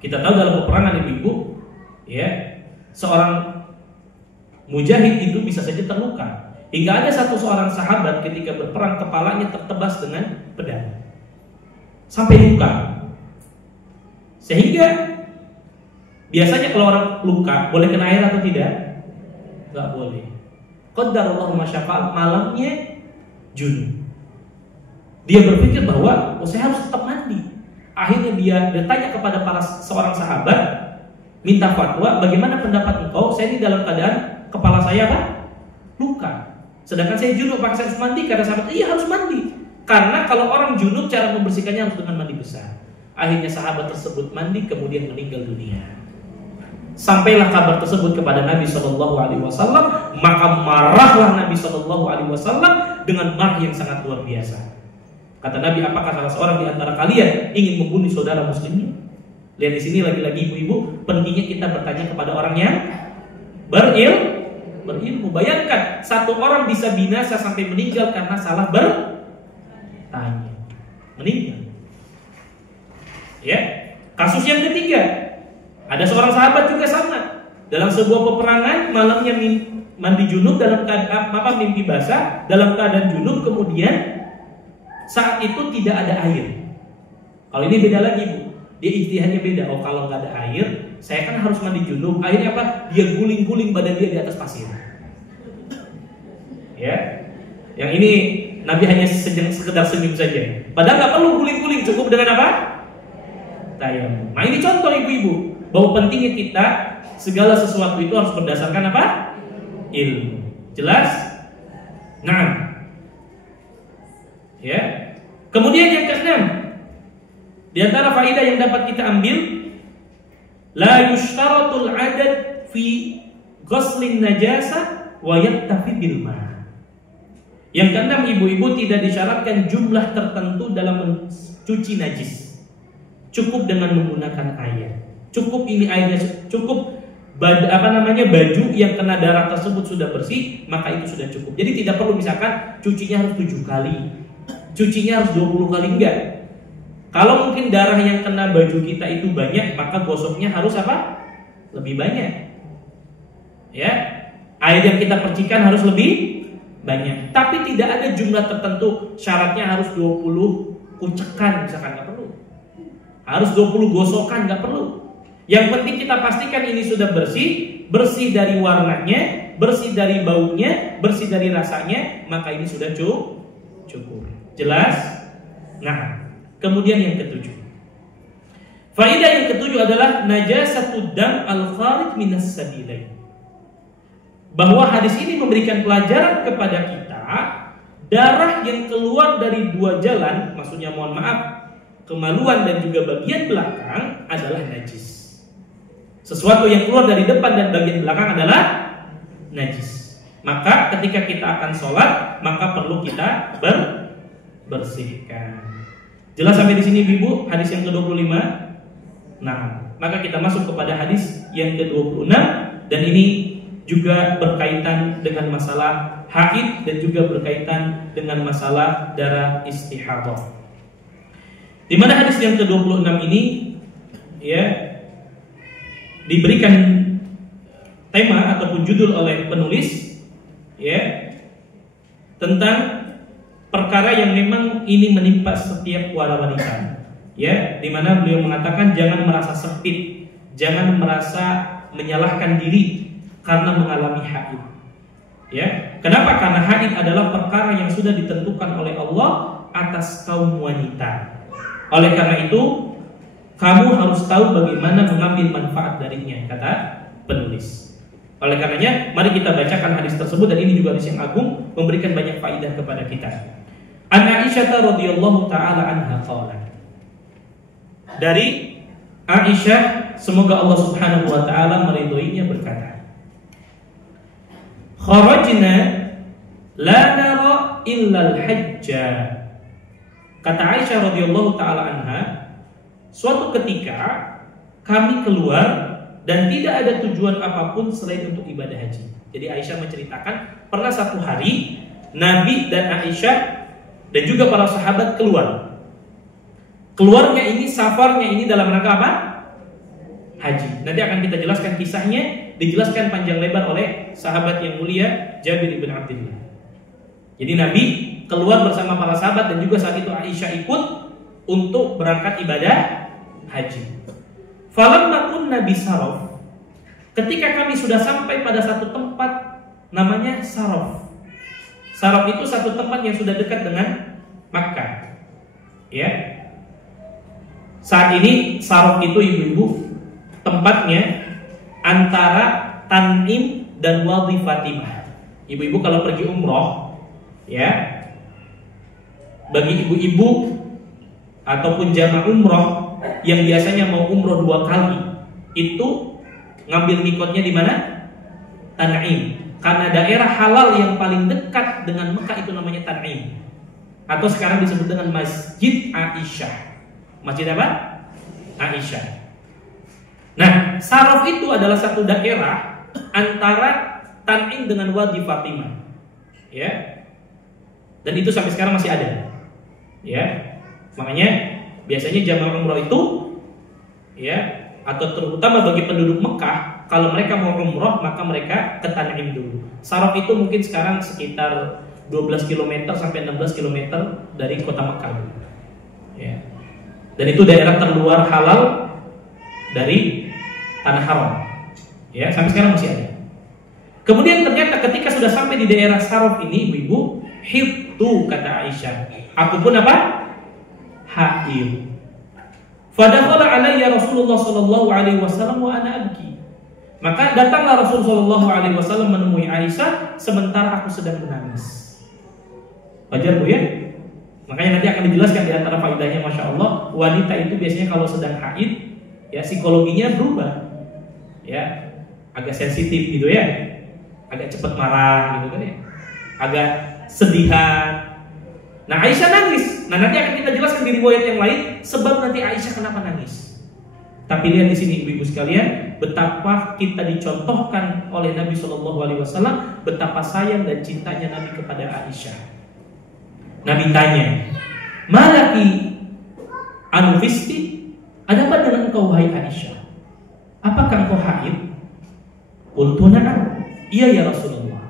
Kita tahu dalam peperangan ibu-ibu, ya, seorang mujahid itu bisa saja terluka. Hingga ada seorang sahabat ketika berperang kepalanya tertebas dengan pedang sampai luka. Sehingga biasanya kalau orang luka boleh kena air atau tidak? Enggak boleh. Qadarallahu ma syaa, malamnya junub. Dia berpikir bahwa saya harus tetap mandi. Akhirnya dia bertanya kepada seorang sahabat, minta fatwa, bagaimana pendapat engkau? Saya ini dalam keadaan kepala saya apa? Luka. Sedangkan saya junub, apakah saya harus mandi? Kata sahabat, iya harus mandi. Karena kalau orang junub cara membersihkannya harus dengan mandi besar. Akhirnya sahabat tersebut mandi kemudian meninggal dunia. Sampailah kabar tersebut kepada Nabi SAW, maka marahlah Nabi SAW dengan marah yang sangat luar biasa. Kata Nabi, apakah salah seorang di antara kalian ingin membunuh saudara muslimnya? Lihat di sini lagi-lagi ibu-ibu, pentingnya kita bertanya kepada orang yang berilmu. Bayangkan satu orang bisa binasa sampai meninggal karena salah bertanya. Meninggal. Ya. Kasus yang ketiga, ada seorang sahabat juga sama. Dalam sebuah peperangan, malamnya mandi junub dalam keadaan mimpi basah, dalam keadaan junub, kemudian saat itu tidak ada air. Kalau ini beda lagi, Bu. Dia ijtihadnya beda. Oh, kalau nggak ada air, saya kan harus mandi junub. Akhirnya apa? Dia guling-guling badan dia di atas pasir. Ya, yang ini Nabi hanya sekedar senyum saja. Padahal nggak perlu guling-guling, cukup dengan apa? Tayamum. Nah, ini contoh ibu-ibu bahwa pentingnya kita segala sesuatu itu harus berdasarkan apa? Ilmu. Jelas? Nah, ya. Kemudian yang keenam, di antara faedah yang dapat kita ambil, la yushtaratul adad fi ghuslin najasa wa yaktafi bil ma. Yang keenam, ibu-ibu, tidak disyaratkan jumlah tertentu dalam mencuci najis. Cukup dengan menggunakan air. Cukup ini airnya cukup baju yang kena darah tersebut sudah bersih, maka itu sudah cukup. Jadi tidak perlu misalkan cucinya harus 7 kali. Cucinya harus 20 kali, enggak. Kalau mungkin darah yang kena baju kita itu banyak, maka gosoknya harus apa? Lebih banyak. Ya. Air yang kita percikan harus lebih banyak. Tapi tidak ada jumlah tertentu, syaratnya harus 20 kucekan misalkan, enggak perlu. Harus 20 gosokan, enggak perlu. Yang penting kita pastikan ini sudah bersih, bersih dari warnanya, bersih dari baunya, bersih dari rasanya, maka ini sudah cukup. Jelas? Nah, kemudian yang ketujuh. Faedah yang ketujuh adalah najasatud dam al-kharij minas sabilain. Bahwa hadis ini memberikan pelajaran kepada kita, darah yang keluar dari dua jalan, maksudnya mohon maaf, kemaluan dan juga bagian belakang adalah najis. Sesuatu yang keluar dari depan dan bagian belakang adalah najis. Maka ketika kita akan sholat, maka perlu kita bersihkan. Jelas sampai di sini Ibu, hadis yang ke-25. Nah, maka kita masuk kepada hadis yang ke-26, dan ini juga berkaitan dengan masalah haid dan juga berkaitan dengan masalah darah istihadah. Di mana hadis yang ke-26 ini ya diberikan tema ataupun judul oleh penulis ya tentang perkara yang memang ini menimpa setiap wanita, ya, di mana beliau mengatakan jangan merasa sempit, jangan merasa menyalahkan diri karena mengalami haid. Ya, kenapa? Karena haid adalah perkara yang sudah ditentukan oleh Allah atas kaum wanita. Oleh karena itu, kamu harus tahu bagaimana mengambil manfaat darinya, kata penulis. Oleh karenanya, mari kita bacakan hadis tersebut, dan ini juga hadis yang agung, memberikan banyak faedah kepada kita. An Aisyah radhiyallahu taala anha qalat. Dari Aisyah, semoga Allah Subhanahu wa taala meridhoinya, berkata, "Kharajna la nara illa al-hajja." Kata Aisyah radhiyallahu taala anha, suatu ketika kami keluar dan tidak ada tujuan apapun selain untuk ibadah haji. Jadi Aisyah menceritakan pernah satu hari Nabi dan Aisyah dan juga para sahabat keluar. Keluarnya ini, safarnya ini dalam rangka apa? Haji. Nanti akan kita jelaskan kisahnya, dijelaskan panjang lebar oleh sahabat yang mulia Jabir bin Abdullah. Jadi Nabi keluar bersama para sahabat dan juga saat itu Aisyah ikut untuk berangkat ibadah haji. Falamma kunna bisaraf, ketika kami sudah sampai pada satu tempat namanya Saraf. Saraf itu satu tempat yang sudah dekat dengan Makkah. Ya. Saat ini Saraf itu ibu-ibu tempatnya antara Tan'im dan Wadi Fatimah. Ibu-ibu kalau pergi umroh, ya, bagi ibu-ibu ataupun jamaah umroh yang biasanya mau umroh 2 kali, itu ngambil mikotnya di mana? Tan'im. Karena daerah halal yang paling dekat dengan Mekah itu namanya Tan'im, atau sekarang disebut dengan Masjid Aisyah. Masjid apa? Aisyah. Nah, Saraf itu adalah satu daerah antara Tan'im dengan Wadi Fatimah. Ya. Dan itu sampai sekarang masih ada. Ya. Makanya biasanya jamaah umroh itu, ya, atau terutama bagi penduduk Mekah, kalau mereka mau umroh maka mereka ke Tan'im dulu. Saraf itu mungkin sekarang sekitar 12 km sampai 16 km dari kota Mekah. Ya. Dan itu daerah terluar halal dari tanah haram. Ya, sampai sekarang masih ada. Kemudian ternyata ketika sudah sampai di daerah Saraf ini, ibu-ibu, hibtu, kata Aisyah, aku pun apa? Haid. Fadakhala alayya Rasulullah sallallahu alaihi wasallam wa ana abki. Maka datanglah Rasul sallallahu alaihi wasallam menemui Aisyah sementara aku sedang menangis. Wajar Bu ya? Makanya nanti akan dijelaskan di antara faedahnya, Masya Allah, wanita itu biasanya kalau sedang haid, ya, psikologinya berubah, ya, agak sensitif gitu ya, agak cepat marah gitu kan ya, agak sedihan. Nah, Aisyah nangis. Nah, nanti akan kita jelaskan di riwayat yang lain sebab nanti Aisyah kenapa nangis. Tapi lihat di sini ibu-ibu sekalian, betapa kita dicontohkan oleh Nabi SAW, betapa sayang dan cintanya Nabi kepada Aisyah. Nabi tanya, "Malaki anufisti? Ada apa dengan engkau wahai Aisyah? Apakah engkau haid?" Qultu na'am. Iya ya Rasulullah.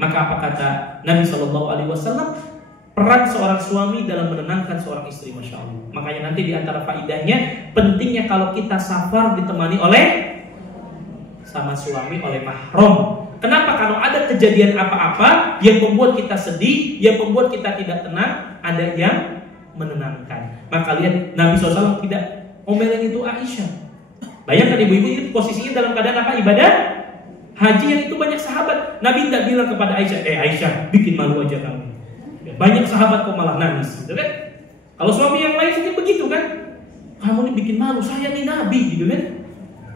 Maka apa kata Nabi SAW? Peran seorang suami dalam menenangkan seorang istri, Masya Allah. Makanya nanti di antara faedahnya, pentingnya kalau kita safar ditemani oleh sama suami, oleh mahram. Kenapa? Kalau ada kejadian apa-apa yang membuat kita sedih, yang membuat kita tidak tenang, ada yang menenangkan. Maka lihat Nabi SAW tidak omelin itu Aisyah. Bayangkan ibu-ibu ini posisinya dalam keadaan apa? Ibadah haji yang itu banyak sahabat. Nabi tidak bilang kepada Aisyah, Aisyah, bikin malu aja kamu. Banyak sahabat kok malah nangis, gitu kan? Kalau suami yang lain mungkin begitu kan? Kamu ini bikin malu, saya ini Nabi, gitu kan?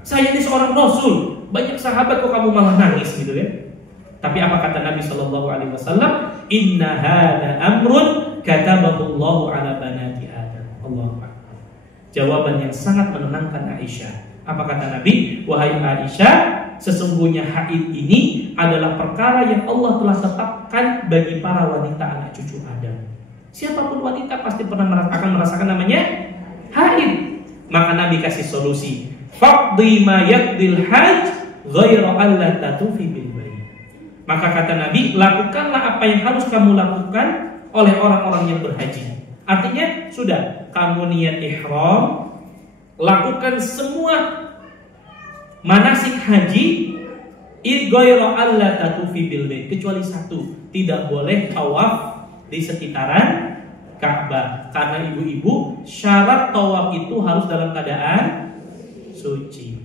Saya ini seorang Rasul, banyak sahabat kok kamu malah nangis, gitu kan? Tapi apa kata Nabi SAW? Inna hada amrun katabahu Allahu ala banati Adam. Allahu Akbar. Jawaban yang sangat menenangkan Aisyah. Apa kata Nabi? Wahai Aisyah, sesungguhnya haid ini adalah perkara yang Allah telah tetapkan bagi para wanita anak cucu Adam. Siapapun wanita pasti akan merasakan namanya haid. Maka Nabi kasih solusi. Faqdi ma yaqdil hajj ghayra alla tatufi bil bait. Maka kata Nabi, lakukanlah apa yang harus kamu lakukan oleh orang-orang yang berhaji. Artinya sudah kamu niat ihram, lakukan semua manasik haji, ghayra alla tatufi bil bait, kecuali satu, tidak boleh tawaf di sekitaran Ka'bah. Karena ibu-ibu, syarat tawaf itu harus dalam keadaan suci.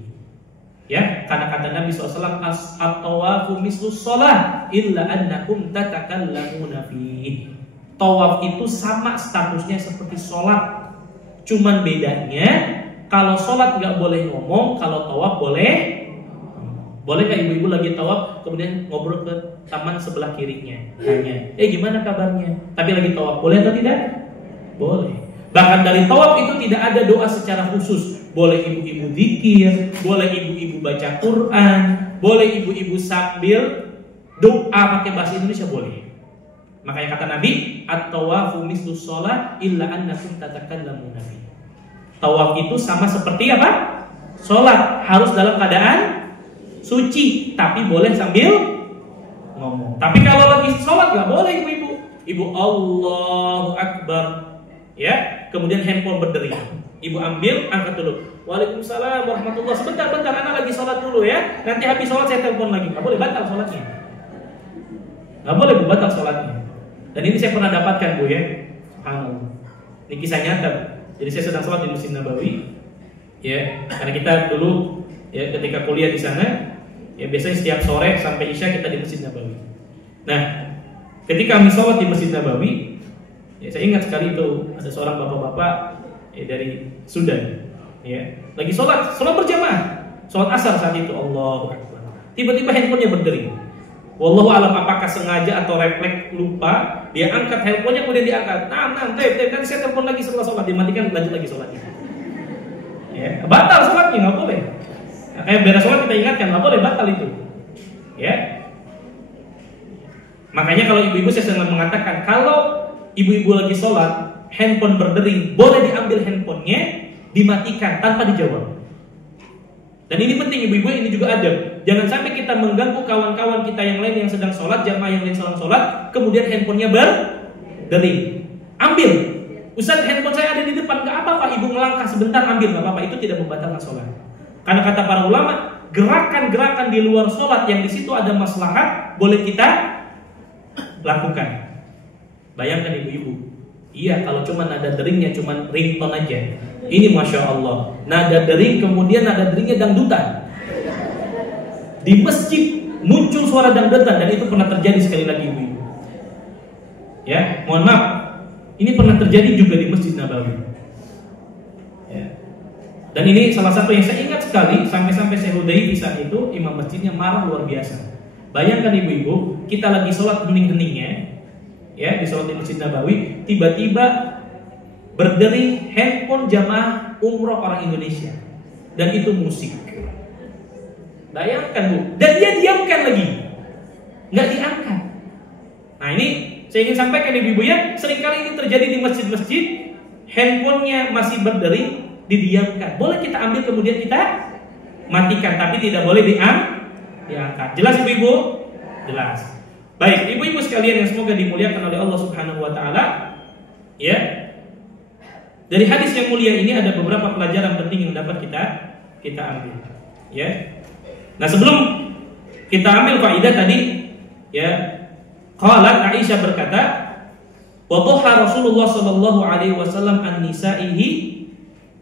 Ya, karena kata Nabi SAW, at-tawafu mislus shalah illa annakum tatakallamuna fihi. Tawaf itu sama statusnya seperti sholat. Cuman bedanya kalau sholat nggak boleh ngomong, kalau tawaf boleh. Boleh nggak ibu-ibu lagi tawaf kemudian ngobrol ke taman sebelah kirinya, tanya, gimana kabarnya? Tapi lagi tawaf, boleh atau tidak? Boleh. Bahkan dari tawaf itu tidak ada doa secara khusus. Boleh ibu-ibu zikir, boleh ibu-ibu baca Quran, boleh ibu-ibu sambil doa pakai bahasa Indonesia, boleh. Makanya kata Nabi, at-tawafu mislus shalah illa annakum tatakallamuna fi. Tawaf itu sama seperti apa? Sholat, harus dalam keadaan suci, tapi boleh sambil ngomong. Tapi kalau lagi sholat nggak boleh ibu-ibu. ibu Allahu Akbar, ya, kemudian handphone berdering. Ibu ambil, angkat dulu. Waalaikumsalam warahmatullahi. Sebentar, anak lagi sholat dulu ya. Nanti habis sholat saya telepon lagi. Nggak boleh, batal sholatnya. Nggak boleh Bu, batal sholatnya. Dan ini saya pernah dapatkan Bu ya. Subhanallah. Ini kisah nyata. Jadi saya sedang sholat di Masjid Nabawi. Ya, karena kita dulu ya ketika kuliah di sana, ya biasanya setiap sore sampai Isya kita di Masjid Nabawi. Nah, ketika kami sholat di Masjid Nabawi, ya saya ingat sekali itu ada seorang bapak-bapak ya, dari Sudan, ya lagi sholat berjamaah, sholat asar saat itu. Allahu Akbar. Tiba-tiba handphonenya berdering. Wallahu alam apakah sengaja atau refleks lupa, dia angkat handphonenya kemudian diangkat. Nanti saya telepon lagi setelah sholat, dimatikan, lanjut lagi sholatnya. Ya, batal sholatnya, nggak boleh. Nah, kayak beres sholat kita ingatkan, nggak boleh, batal itu. Ya. Makanya kalau ibu-ibu saya selalu mengatakan, kalau ibu-ibu lagi sholat, handphone berdering, boleh diambil handphonenya, dimatikan tanpa dijawab. Dan ini penting ibu-ibu, ini juga adab. Jangan sampai kita mengganggu kawan-kawan kita yang lain yang sedang sholat, jamaah yang lain sedang sholat, kemudian handphonenya berdering. Ambil. Ustaz, handphone saya ada di depan, nggak apa-apa. Ibu ngelangkah sebentar, ambil, nggak apa-apa. Itu tidak membatalkan sholat. Karena kata para ulama, gerakan-gerakan di luar sholat yang di situ ada maslahat, boleh kita lakukan. Bayangkan ibu-ibu. Iya, kalau cuma nada deringnya cuma ringtone aja. Ini Masya Allah, nada dering, kemudian nada deringnya dangdutan. Di masjid muncul suara dangdutan, dan itu pernah terjadi sekali lagi ibu-ibu. Ya, mohon maaf, ini pernah terjadi juga di Masjid Nabawi. Ya. Dan ini salah satu yang saya ingat sekali, sampai-sampai saya Hudaybi saat itu, imam masjidnya marah luar biasa. Bayangkan ibu-ibu, kita lagi sholat hening-heningnya, ya di sholat di Masjid Nabawi, tiba-tiba berdering handphone jamaah umroh orang Indonesia, dan itu musik. Bayangkan Bu, dan dia diamkan lagi, nggak diangkat. Nah ini saya ingin sampaikan ibu-ibu ya, seringkali ini terjadi di masjid-masjid, handphonenya masih berdering, didiamkan. Boleh kita ambil kemudian kita matikan, tapi tidak boleh diangkat. Jelas ibu-ibu? Jelas. Baik, ibu-ibu sekalian yang semoga dimuliakan oleh Allah Subhanahu wa taala, ya. Dari hadis yang mulia ini ada beberapa pelajaran penting yang dapat kita ambil, ya. Nah, sebelum kita ambil faidah tadi, ya, qalat Aisyah berkata, wa dhaha Rasulullah sallallahu alaihi wasallam an nisaihi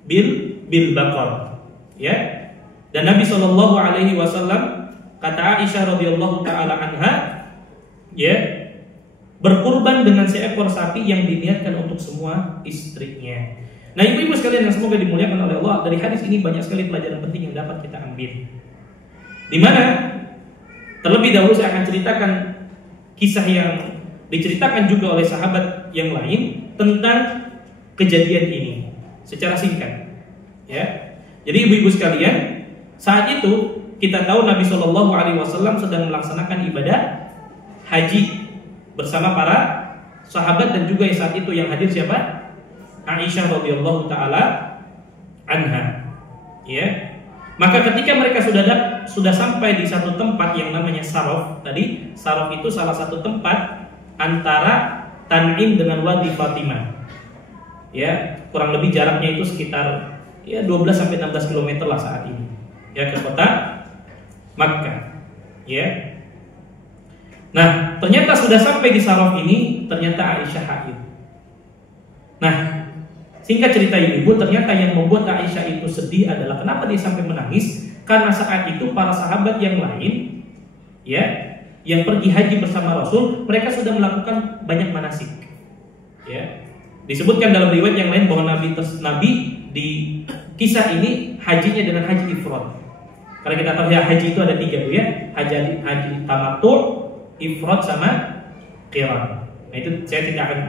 bil baqar, ya. Dan Nabi sallallahu alaihi wasallam, kata Aisyah radhiyallahu taala anha, ya, berkurban dengan seekor sapi yang diniatkan untuk semua istrinya. Nah, ibu-ibu sekalian yang semoga dimuliakan oleh Allah, dari hadis ini banyak sekali pelajaran penting yang dapat kita ambil. Di mana terlebih dahulu saya akan ceritakan kisah yang diceritakan juga oleh sahabat yang lain tentang kejadian ini secara singkat, ya. Jadi ibu-ibu sekalian, saat itu kita tahu Nabi Shallallahu Alaihi Wasallam sedang melaksanakan ibadah haji bersama para sahabat, dan juga yang saat itu yang hadir siapa? Aisyah radhiyallahu taala anha. Ya. Maka ketika mereka sudah sampai di satu tempat yang namanya Saraf, tadi Saraf itu salah satu tempat antara Tan'im dengan Wadi Fatimah. Ya, kurang lebih jaraknya itu sekitar ya 12 sampai 16 km lah saat ini. Ya, ke kota Makkah. Ya. Nah, ternyata sudah sampai di Saraf ini, ternyata Aisyah haid. Nah, singkat cerita ibu, ternyata yang membuat Aisyah itu sedih adalah kenapa dia sampai menangis? Karena saat itu para sahabat yang lain, ya, yang pergi haji bersama Rasul, mereka sudah melakukan banyak manasik. Ya, disebutkan dalam riwayat yang lain bahwa Nabi di kisah ini hajinya dengan haji ifrad. Karena kita tahu ya haji itu ada 3 Bu ya, haji tamattu, ifrad sama qiran. Nah itu saya tidak akan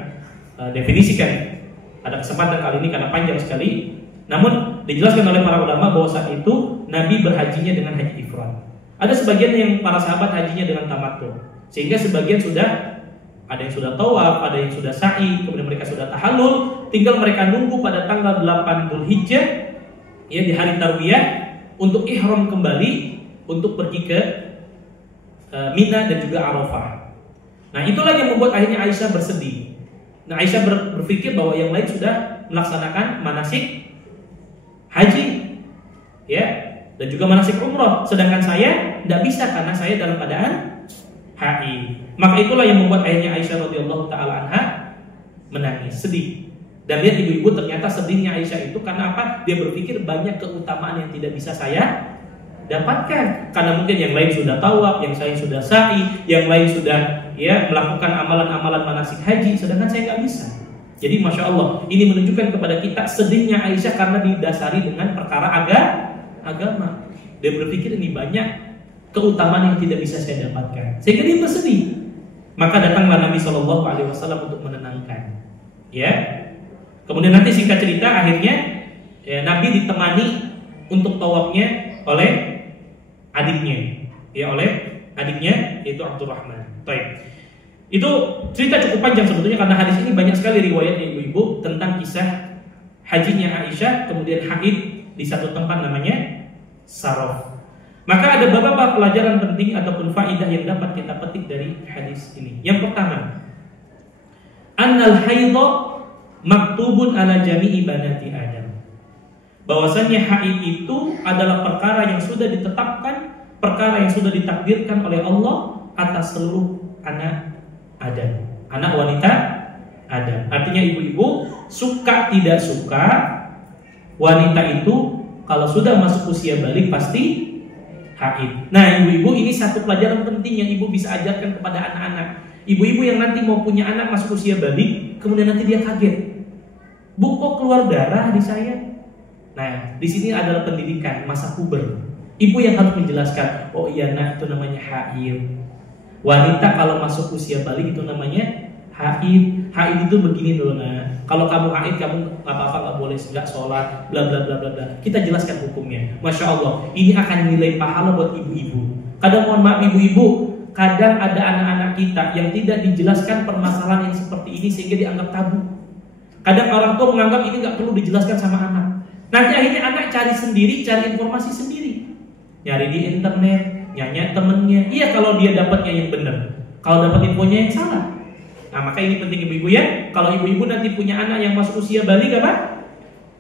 definisikan. Ada kesempatan kali ini karena panjang sekali. Namun dijelaskan oleh para ulama bahwa saat itu Nabi berhajinya dengan haji ifrad. Ada sebagian yang para sahabat hajinya dengan tamattu, sehingga sebagian ada yang sudah tawaf, ada yang sudah sa'i, kemudian mereka sudah tahallul, tinggal mereka nunggu pada tanggal 8 Dzulhijjah, ya di hari Tarwiyah, untuk ihram kembali untuk pergi ke Mina dan juga Arafah. Nah, itulah yang membuat akhirnya Aisyah bersedih. Nah, Aisyah berpikir bahwa yang lain sudah melaksanakan manasik haji, ya, dan juga manasik umroh, sedangkan saya tidak bisa karena saya dalam keadaan haid. Maka itulah yang membuat akhirnya Aisyah radhiyallahu taala anha menangis, sedih. Dan lihat ibu-ibu, ternyata sedihnya Aisyah itu karena apa? Dia berpikir banyak keutamaan yang tidak bisa saya dapatkan. Karena mungkin yang lain sudah tawaf, yang saya sudah sa'i, yang lain sudah melakukan amalan-amalan manasik haji, sedangkan saya nggak bisa. Jadi Masya Allah, ini menunjukkan kepada kita sedihnya Aisyah karena didasari dengan perkara agama. Dia berpikir ini banyak keutamaan yang tidak bisa saya dapatkan, sehingga dia bersedih. Maka datanglah Nabi SAW untuk menenangkan. Kemudian nanti singkat cerita, akhirnya Nabi ditemani untuk tawafnya oleh adiknya, yaitu Abdurrahman. Baik. Itu cerita cukup panjang sebetulnya karena hadis ini banyak sekali riwayatnya ibu-ibu tentang kisah hajinya Aisyah kemudian haid di satu tempat namanya Saraf. Maka ada beberapa pelajaran penting ataupun faidah yang dapat kita petik dari hadis ini. Yang pertama, annal haidha maktubun ala jami'i banati Adam. Bahwasannya haid itu adalah perkara yang sudah ditetapkan, perkara yang sudah ditakdirkan oleh Allah atas seluruh anak Adam, anak wanita Adam. Artinya ibu-ibu, suka tidak suka, wanita itu kalau sudah masuk usia balik pasti haid. Nah ibu-ibu, ini satu pelajaran penting yang ibu bisa ajarkan kepada anak-anak. Ibu-ibu yang nanti mau punya anak masuk usia balik, kemudian nanti dia kaget, Bu, kok keluar darah di saya? Nah, di sini adalah pendidikan masa puber. Ibu yang harus menjelaskan, oh iya nak, itu namanya haid. Wanita kalau masuk usia balik itu namanya haid. Haid itu begini loh nah. Kalau kamu haid, kamu apa-apa nggak boleh nggak sholat, bla bla bla bla bla. Kita jelaskan hukumnya. Masya Allah, ini akan nilai pahala buat ibu-ibu. Kadang mohon maaf ibu-ibu, kadang ada anak-anak kita yang tidak dijelaskan permasalahan yang seperti ini sehingga dianggap tabu. Kadang orang tua menganggap ini nggak perlu dijelaskan sama anak. Nanti akhirnya anak cari sendiri, cari informasi sendiri, nyari di internet, nyanyi temennya. Iya kalau dia dapatnya yang benar. Kalau dapat infonya yang salah. Nah maka ini penting ibu-ibu ya. Kalau ibu-ibu nanti punya anak yang masuk usia balik apa?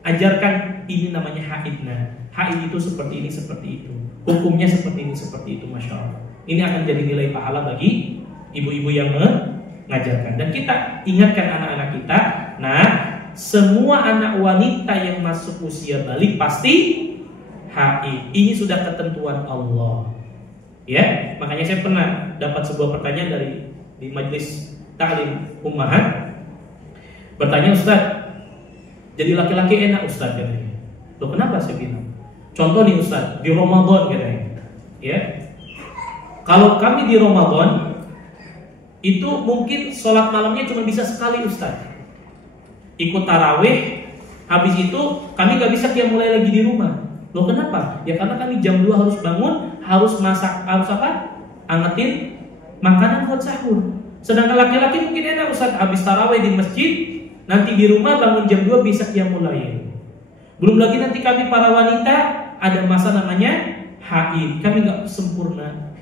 Ajarkan ini namanya haid. Nah, haid itu seperti ini, seperti itu. Hukumnya seperti ini, seperti itu. Masya Allah. Ini akan jadi nilai pahala bagi ibu-ibu yang mengajarkan. Dan kita ingatkan anak-anak kita. Nah, semua anak wanita yang masuk usia balik pasti haid. Ini sudah ketentuan Allah. Ya, makanya saya pernah dapat sebuah pertanyaan di majelis ta'lim ummahat. Bertanya, Ustaz, jadi laki-laki enak Ustaz katanya. Loh kenapa saya bilang? Contoh nih Ustaz, di Ramadan katanya. Ya. Kalau kami di Ramadan itu mungkin sholat malamnya cuma bisa sekali Ustaz. Ikut tarawih, habis itu kami nggak bisa mulai lagi di rumah. Loh kenapa? Ya karena kami jam 2 harus bangun, harus masak, harus apa? Angetin makanan buat sahur. Sedangkan laki-laki mungkin enak Ustaz, habis tarawih di masjid, nanti di rumah bangun jam 2 bisa qiyamul lail. Belum lagi nanti kami para wanita ada masa namanya haid. Kami nggak sempurna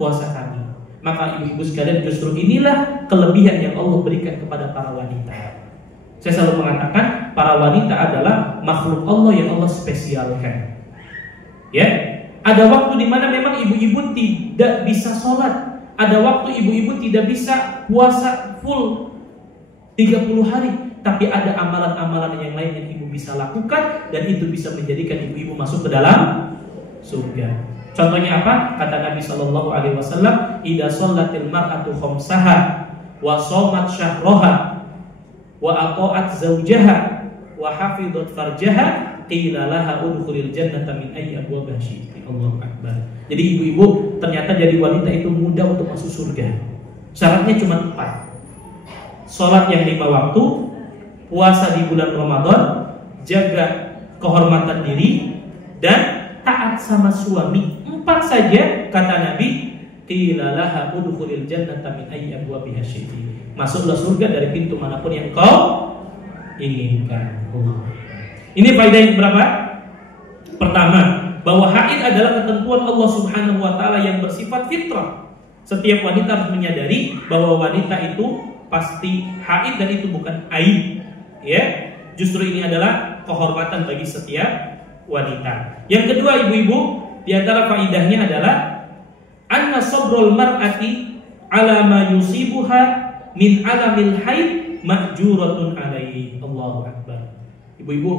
puasa kami. Maka ibu-ibu sekalian, justru inilah kelebihan yang Allah berikan kepada para wanita. Saya selalu mengatakan para wanita adalah makhluk Allah yang Allah spesialkan. Ya, ada waktu di mana memang ibu-ibu tidak bisa sholat, ada waktu ibu-ibu tidak bisa puasa full 30 hari, tapi ada amalan-amalan yang lain yang ibu bisa lakukan dan itu bisa menjadikan ibu-ibu masuk ke dalam surga. Contohnya apa? Kata Nabi SAW, "Idza shallatil mar'atu khamsaha wa shamat syahraha wa ata'at zawjaha wa hafizat farjaha qila laha udkhulil jannata min ayyi abwabiha syi'ti." Allahu akbar. Jadi ibu-ibu ternyata jadi wanita itu mudah untuk masuk surga. Syaratnya cuma 4. Salat yang 5 waktu, puasa di bulan Ramadan, jaga kehormatan diri dan taat sama suami. 4 saja kata Nabi, qila laha udkhulil jannata min ayyi abwabiha syi'ti. Masuklah surga dari pintu manapun yang kau inginkan. Ini faedah yang berapa? Pertama, bahwa haid adalah ketentuan Allah Subhanahu wa taala yang bersifat fitrah. Setiap wanita harus menyadari bahwa wanita itu pasti haid dan itu bukan aib. Ya, justru ini adalah kehormatan bagi setiap wanita. Yang kedua, ibu-ibu, di antara faidahnya adalah anna sabrul mar'ati ala ma yusibuha min alamil haid ma'juratun alaihi. Allahu akbar. Ibu-ibu,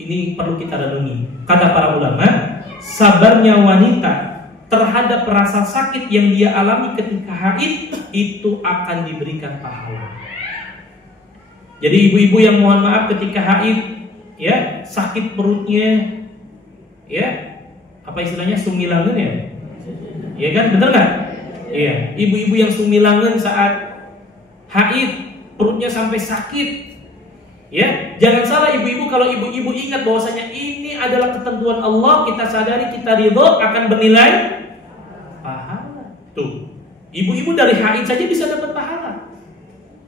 ini perlu kita renungi. Kata para ulama, sabarnya wanita terhadap rasa sakit yang dia alami ketika haid itu akan diberikan pahala. Jadi ibu-ibu yang mohon maaf ketika haid, ya, sakit perutnya, ya, apa istilahnya, sumilangan ya, ya kan, betul nggak? Iya, ibu-ibu yang sumilangan saat haid, perutnya sampai sakit, ya, jangan salah ibu-ibu kalau ibu-ibu ingat bahwasanya ini adalah ketentuan Allah, kita sadari, kita ridho, akan bernilai pahala. Tuh, ibu-ibu dari haid saja bisa dapat pahala,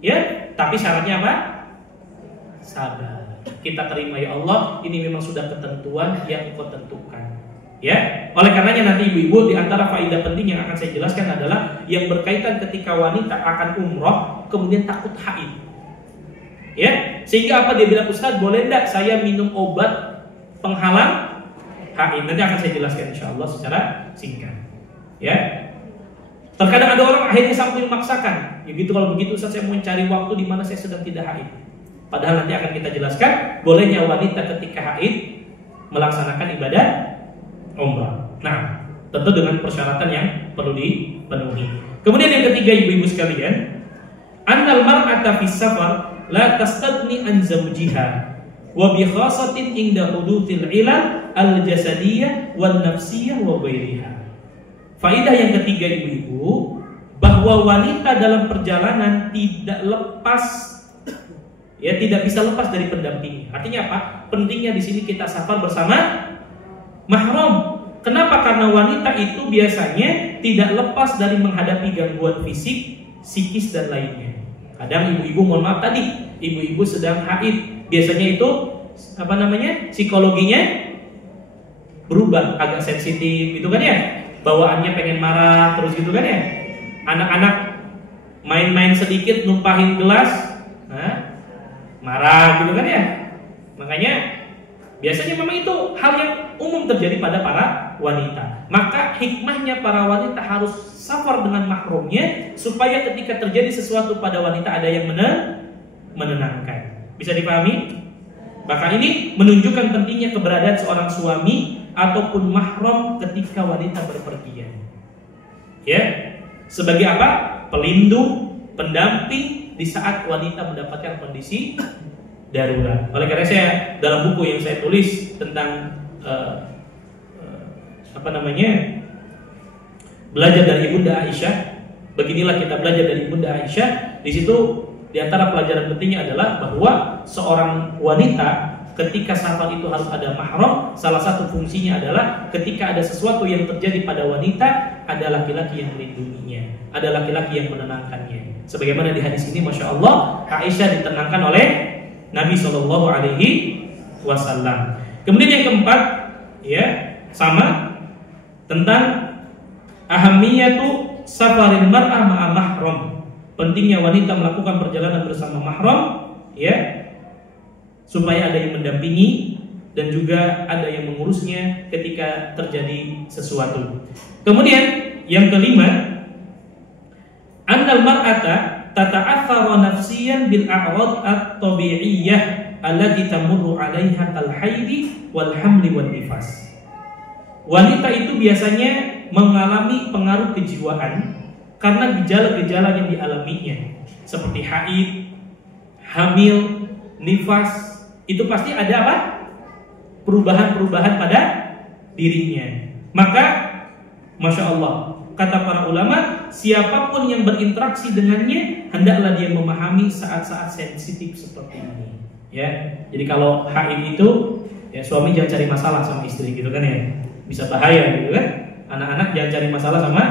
ya, tapi syaratnya apa? Sabar. Kita terima, ya Allah, ini memang sudah ketentuan yang Engkau tentukan. Ya, oleh karenanya nanti ibu-ibu, di antara faedah penting yang akan saya jelaskan adalah yang berkaitan ketika wanita akan umroh kemudian takut haid. Ya, sehingga apa dia bilang, Ustaz, boleh enggak saya minum obat penghalang haid? Nanti akan saya jelaskan insyaallah secara singkat. Ya. Terkadang ada orang akhirnya sampai memaksakan. Ya gitu, kalau begitu Ustaz, saya mau cari waktu di mana saya sedang tidak haid. Padahal nanti akan kita jelaskan bolehnya wanita ketika haid melaksanakan ibadah umrah. Nah, tentu dengan persyaratan yang perlu dipenuhi. Kemudian yang ketiga, ibu-ibu sekalian, annal mar'ata fis safar la tastadni an zawjiha wa bi khasatin inda hudutil ilal al-jasadiyah wan nafsiyah wa ghairiha. Faedah yang ketiga, ibu-ibu, bahwa wanita dalam perjalanan tidak lepas, ya, tidak bisa lepas dari pendamping. Artinya apa? Pentingnya di sini kita safar bersama mahram. Kenapa? Karena wanita itu biasanya tidak lepas dari menghadapi gangguan fisik, psikis dan lainnya. Kadang ibu-ibu, mohon maaf tadi, ibu-ibu sedang haid, biasanya itu apa namanya? Psikologinya berubah, agak sensitif gitu kan ya. Bawaannya pengen marah terus gitu kan ya. Anak-anak main-main sedikit numpahin gelas, nah, marah gitu kan ya. Makanya biasanya memang itu hal yang umum terjadi pada para wanita. Maka hikmahnya para wanita harus safar dengan mahramnya supaya ketika terjadi sesuatu pada wanita ada yang menenangkan. Bisa dipahami? Bahkan ini menunjukkan pentingnya keberadaan seorang suami ataupun mahram ketika wanita berpergian. Ya, sebagai apa? Pelindung, pendamping di saat wanita mendapatkan kondisi darurat. Oleh karena saya dalam buku yang saya tulis tentang belajar dari Ibunda Aisyah, beginilah kita belajar dari Ibunda Aisyah. Di situ di antara pelajaran pentingnya adalah bahwa seorang wanita ketika safar itu harus ada mahram. Salah satu fungsinya adalah ketika ada sesuatu yang terjadi pada wanita, ada laki-laki yang melindunginya, ada laki-laki yang menenangkannya. Sebagaimana di hadis ini, masya Allah, Aisyah ditenangkan oleh Nabi Shallallahu Alaihi Wasallam. Kemudian yang keempat, ya, sama tentang ahamiyatu safaril mar'ah ma'a mahram. Pentingnya wanita melakukan perjalanan bersama mahram, ya, supaya ada yang mendampingi dan juga ada yang mengurusnya ketika terjadi sesuatu. Kemudian yang kelima, annal mar'ata tata'athara nafsiyan bil a'rad at-tabi'iyyah allati tamurru 'alaiha kal haidi wal hamli wan nifas. Wanita itu biasanya mengalami pengaruh kejiwaan karena gejala-gejala yang dialaminya, seperti haid, hamil, nifas. Itu pasti ada apa? Perubahan-perubahan pada dirinya. Maka, masya Allah, kata para ulama, siapapun yang berinteraksi dengannya hendaklah dia memahami saat-saat sensitif seperti ini. Ya, jadi kalau haid itu, ya, suami jangan cari masalah sama istri gitu kan ya, bisa bahaya gitu kan. Anak-anak jangan cari masalah sama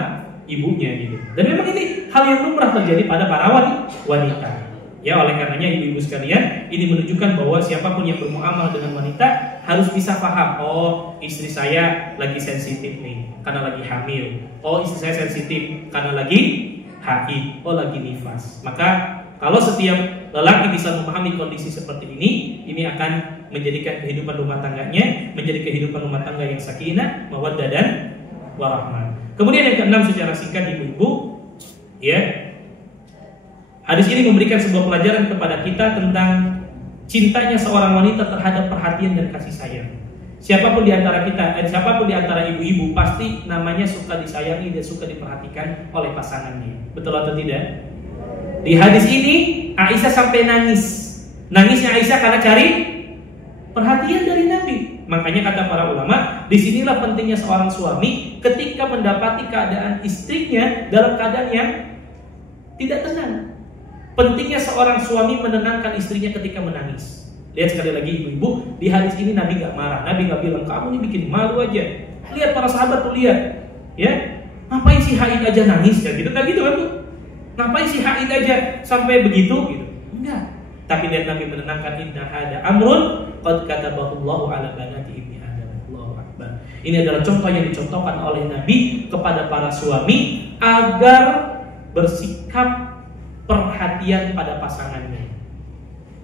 ibunya gitu. Dan memang ini hal yang lumrah terjadi pada para wanita. Ya, oleh karenanya ibu-ibu sekalian, ini menunjukkan bahwa siapapun yang bermuamalah dengan wanita harus bisa paham, oh istri saya lagi sensitif nih karena lagi hamil. Oh istri saya sensitif karena lagi haid. Oh lagi nifas. Maka kalau setiap lelaki bisa memahami kondisi seperti ini akan menjadikan kehidupan rumah tangganya menjadi kehidupan rumah tangga yang sakinah, mawaddah dan warahmah. Kemudian yang keenam secara singkat ibu-ibu, ya, hadis ini memberikan sebuah pelajaran kepada kita tentang cintanya seorang wanita terhadap perhatian dan kasih sayang. Siapapun di antara kita, siapapun di antara ibu-ibu pasti namanya suka disayangi dan suka diperhatikan oleh pasangannya. Betul atau tidak? Di hadis ini Aisyah sampai nangis. Nangisnya Aisyah karena cari perhatian dari Nabi. Makanya kata para ulama, disinilah pentingnya seorang suami ketika mendapati keadaan istrinya dalam keadaan yang tidak tenang. Pentingnya seorang suami menenangkan istrinya ketika menangis. Lihat sekali lagi ibu-ibu, di hadis ini Nabi gak marah. Nabi gak bilang, kamu ini bikin malu aja. Lihat para sahabat tuh, lihat, ya, ngapain si haid aja nangis kayak gitu, kan gitu kan tuh. Ngapain si haid aja sampai begitu gitu. Enggak. Tapi lihat Nabi menenangkan, inna hada amrun qad katabahullahu ala banati ibni Adam. Allahu akbar. Ini adalah contoh yang dicontohkan oleh Nabi kepada para suami agar bersikap perhatian pada pasangannya.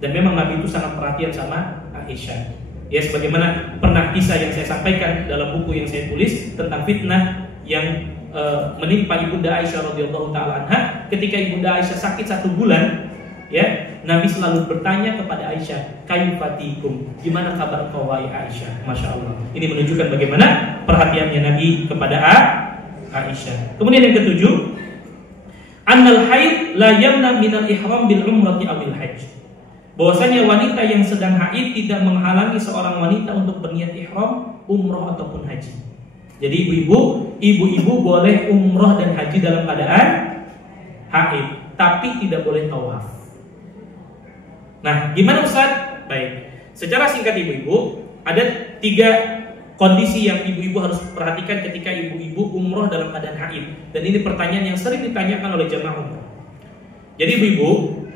Dan memang Nabi itu sangat perhatian sama Aisyah. Ya, sebagaimana pernah kisah yang saya sampaikan dalam buku yang saya tulis tentang fitnah yang menimpa Ibunda Aisyah radhiyallahu taala anha. Ketika Ibunda Aisyah sakit 1 bulan, ya, Nabi selalu bertanya kepada Aisyah, "Kaifatikum?" Gimana kabar kau wahai Aisyah? Masya Allah. Ini menunjukkan bagaimana perhatiannya Nabi kepada Aisyah. Kemudian yang ketujuh, annal haid la yamna minal ihram bil umrati awil hajj. Bahwasanya wanita yang sedang haid tidak menghalangi seorang wanita untuk berniat ihram, umroh ataupun haji. Jadi ibu-ibu boleh umroh dan haji dalam keadaan haid, tapi tidak boleh tawaf. Nah, gimana Ustaz? Baik. Secara singkat ibu-ibu, ada 3 kondisi yang ibu-ibu harus perhatikan ketika ibu-ibu umroh dalam keadaan haid. Dan ini pertanyaan yang sering ditanyakan oleh jamaah umroh. Jadi ibu-ibu,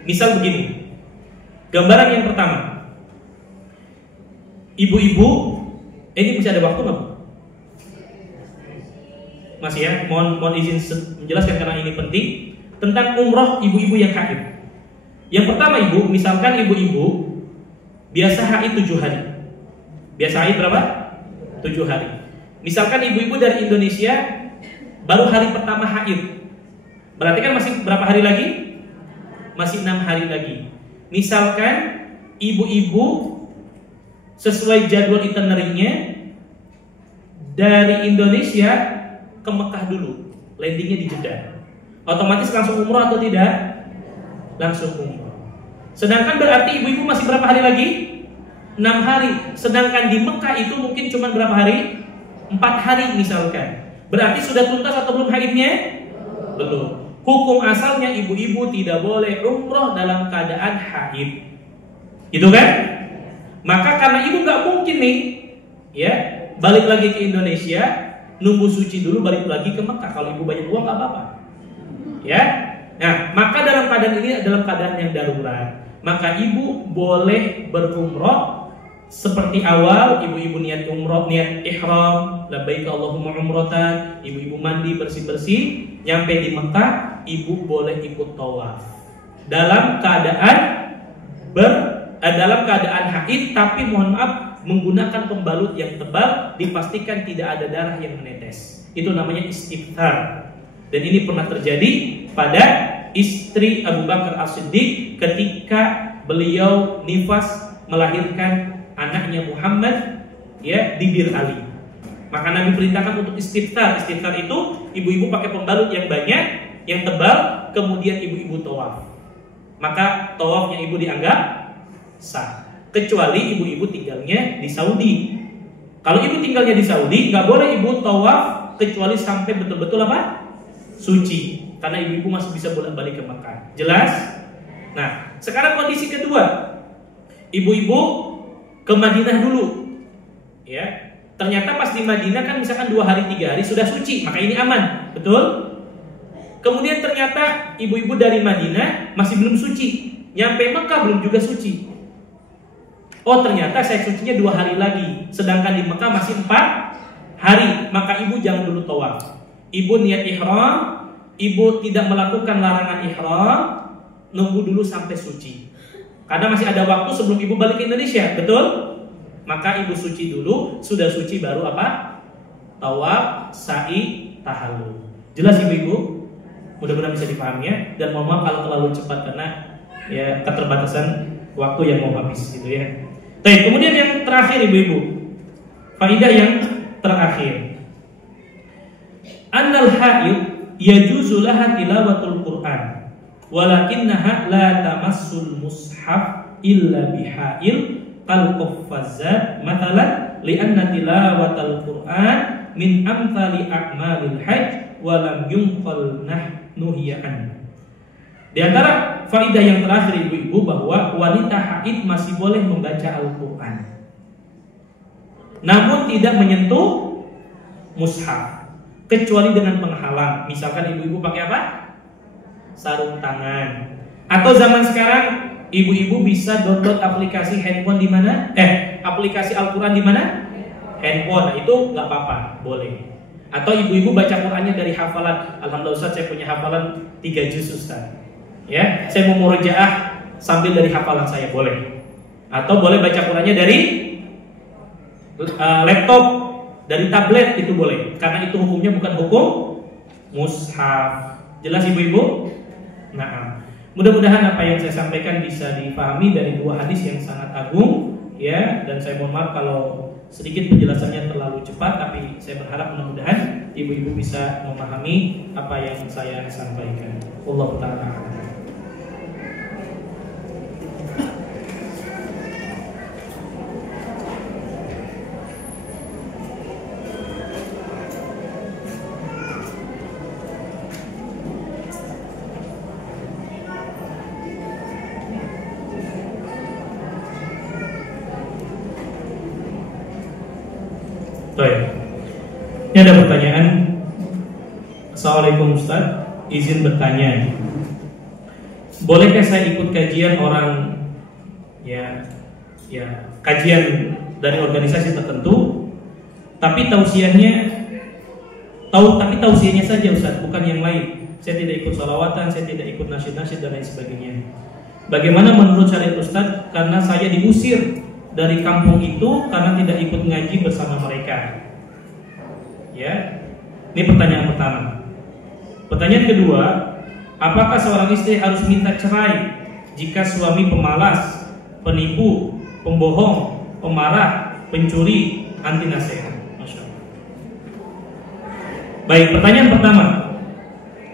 misal begini. Gambaran yang pertama. Ibu-ibu, ini masih ada waktu nggak? Masih ya? Mohon izin menjelaskan karena ini penting tentang umroh ibu-ibu yang haid. Yang pertama ibu, misalkan ibu-ibu biasa haid 7 hari. Biasa haid berapa? 7 hari. Misalkan ibu-ibu dari Indonesia baru hari pertama haid. Berarti kan masih berapa hari lagi? Masih 6 hari lagi. Misalkan ibu-ibu sesuai jadwal itinerary-nya dari Indonesia ke Mekah dulu, landingnya di Jeddah. Otomatis langsung umroh atau tidak? Langsung umroh. Sedangkan berarti ibu-ibu masih berapa hari lagi? 6 hari. Sedangkan di Mekah itu mungkin cuma berapa hari? 4 hari misalkan. Berarti sudah tuntas atau belum haidnya? Belum. Hukum asalnya ibu-ibu tidak boleh umroh dalam keadaan haid. Gitu kan? Maka karena ibu nggak mungkin nih, ya, balik lagi ke Indonesia, nunggu suci dulu balik lagi ke Mekah. Kalau ibu banyak uang nggak apa-apa. Ya. Nah, maka dalam keadaan ini dalam keadaan yang darurat, maka ibu boleh berumroh seperti awal. Ibu-ibu niat umroh, niat ihram, labbaik Allahumma umratan, ibu-ibu mandi bersih-bersih, nyampe di Mekah, ibu boleh ikut tawaf dalam keadaan haid, tapi mohon maaf menggunakan pembalut yang tebal, dipastikan tidak ada darah yang menetes. Itu namanya istiftar. Dan ini pernah terjadi pada istri Abu Bakar As-Siddiq ketika beliau nifas melahirkan anaknya Muhammad, ya, di Bir Ali. Maka Nabi perintahkan untuk istiftar. Istiftar itu ibu-ibu pakai pembalut yang banyak, yang tebal, kemudian ibu-ibu tawaf. Maka tawafnya ibu dianggap sah. Kecuali ibu-ibu tinggalnya di Saudi. Kalau ibu tinggalnya di Saudi, nggak boleh ibu tawaf kecuali sampai betul-betul apa? Suci. Karena ibu-ibu masih bisa bolak-balik ke Mekah. Jelas? Nah, sekarang kondisi kedua. Ibu-ibu ke Madinah dulu. Ya. Ternyata pas di Madinah kan misalkan 2 hari 3 hari sudah suci, maka ini aman. Betul? Kemudian ternyata ibu-ibu dari Madinah masih belum suci. Nyampe Mekah belum juga suci. Oh ternyata saya sucinya 2 hari lagi, sedangkan di Mekah masih 4 hari. Maka ibu jangan dulu tawaf. Ibu niat ihram, ibu tidak melakukan larangan ihram, nunggu dulu sampai suci. Karena masih ada waktu sebelum ibu balik ke Indonesia, betul? Maka ibu suci dulu, sudah suci baru apa? Tawaf, sa'i, tahallul. Jelas ibu-ibu? Mudah-mudahan bisa dipahami ya. Dan mohon maaf kalau terlalu cepat karena ya keterbatasan waktu yang mau habis gitu ya. Baik, kemudian yang terakhir ibu-ibu, faedah yang terakhir, annal haid yajuzu laha tilawatul Qur'an walakinnaha la tamassul mushaf illa bihail kal qaffazat mathalan li'anna tilawatul Qur'an min amthali a'malil hajj wa lam yunqal nuhiya'an. Di antara faedah yang terakhir ibu-ibu bahwa wanita haid masih boleh membaca Al-Quran, namun tidak menyentuh mushaf kecuali dengan penghalang. Misalkan ibu-ibu pakai apa? Sarung tangan. Atau zaman sekarang ibu-ibu bisa download aplikasi handphone di mana? Aplikasi Al-Quran di mana? Handphone. Nah, itu nggak apa-apa, boleh. Atau ibu-ibu baca Qurannya dari hafalan. Alhamdulillah Ustaz, saya punya hafalan 3 juz Ustaz. Ya, saya mau murojaah sambil dari hafalan saya, boleh. Atau boleh baca Qurannya dari laptop, dari tablet, itu boleh. Karena itu hukumnya bukan hukum mushaf. Jelas ibu-ibu? Nah, mudah-mudahan apa yang saya sampaikan bisa dipahami dari 2 hadis yang sangat agung ya. Dan saya mohon maaf kalau sedikit penjelasannya terlalu cepat, tapi saya berharap mudah-mudahan ibu-ibu bisa memahami apa yang saya sampaikan. Wallahu ta'ala. Baik. Ini ada pertanyaan. Assalamualaikum Ustaz, izin bertanya, bolehkah saya ikut kajian orang kajian dari organisasi tertentu, tapi tausiahnya saja Ustaz, bukan yang lain. Saya tidak ikut sholawatan, saya tidak ikut nasyid-nasyid dan lain sebagainya. Bagaimana menurut syariat Ustaz? Karena saya diusir dari kampung itu karena tidak ikut ngaji bersama mereka. Ya, ini pertanyaan pertama. Pertanyaan kedua, apakah seorang istri harus minta cerai jika suami pemalas, penipu, pembohong, pemarah, pencuri, anti nasihat? Masya Allah. Baik, pertanyaan pertama,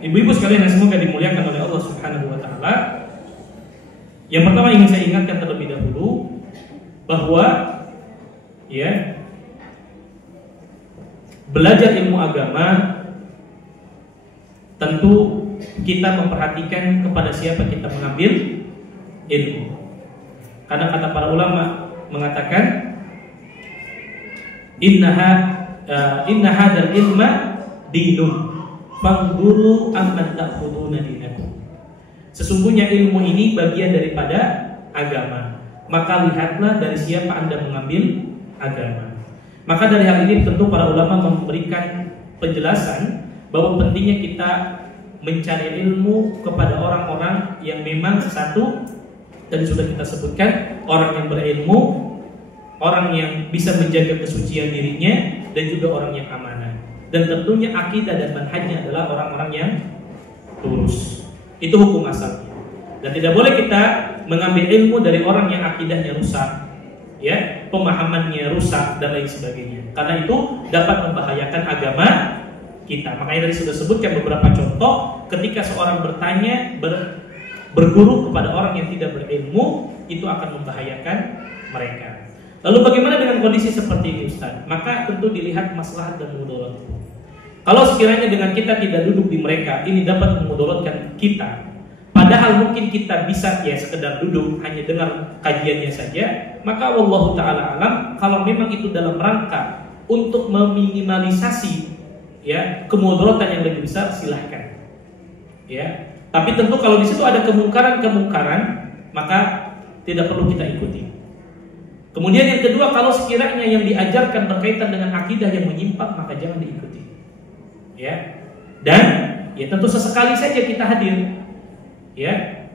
ibu-ibu sekalian yang semoga dimuliakan oleh Allah Subhanahu wa Ta'ala. Yang pertama ingin saya ingatkan terlebih dahulu bahwa belajar ilmu agama tentu kita memperhatikan kepada siapa kita mengambil ilmu. Karena kata para ulama mengatakan inna hadzal ilma dinun fanzuru amman ta'khuduna dinakum. Sesungguhnya ilmu ini bagian daripada agama, maka lihatlah dari siapa Anda mengambil agama. Maka dari hal ini tentu para ulama memberikan penjelasan bahwa pentingnya kita mencari ilmu kepada orang-orang yang memang satu, tadi sudah kita sebutkan, orang yang berilmu, orang yang bisa menjaga kesucian dirinya, dan juga orang yang amanah. Dan tentunya akidah dan manhajnya adalah orang-orang yang lurus. Itu hukum asalnya. Dan tidak boleh kita mengambil ilmu dari orang yang akidahnya rusak, ya, pemahamannya rusak dan lain sebagainya. Karena itu dapat membahayakan agama kita. Makanya tadi sudah sebutkan beberapa contoh ketika seorang bertanya berguru kepada orang yang tidak berilmu, itu akan membahayakan mereka. Lalu bagaimana dengan kondisi seperti ini Ustaz? Maka tentu dilihat maslahat dan mudarat. Kalau sekiranya dengan kita tidak duduk di mereka, ini dapat memudaratkan kita. Padahal mungkin kita bisa ya sekedar duduk hanya dengar kajiannya saja, maka wallahu taala alam, kalau memang itu dalam rangka untuk meminimalisasi ya kemudaratan yang lebih besar, silahkan. Ya, tapi tentu kalau di situ ada kemungkaran, maka tidak perlu kita ikuti. Kemudian yang kedua, kalau sekiranya yang diajarkan berkaitan dengan akidah yang menyimpang, maka jangan diikuti. Ya. Dan ya tentu sesekali saja kita hadir. Ya.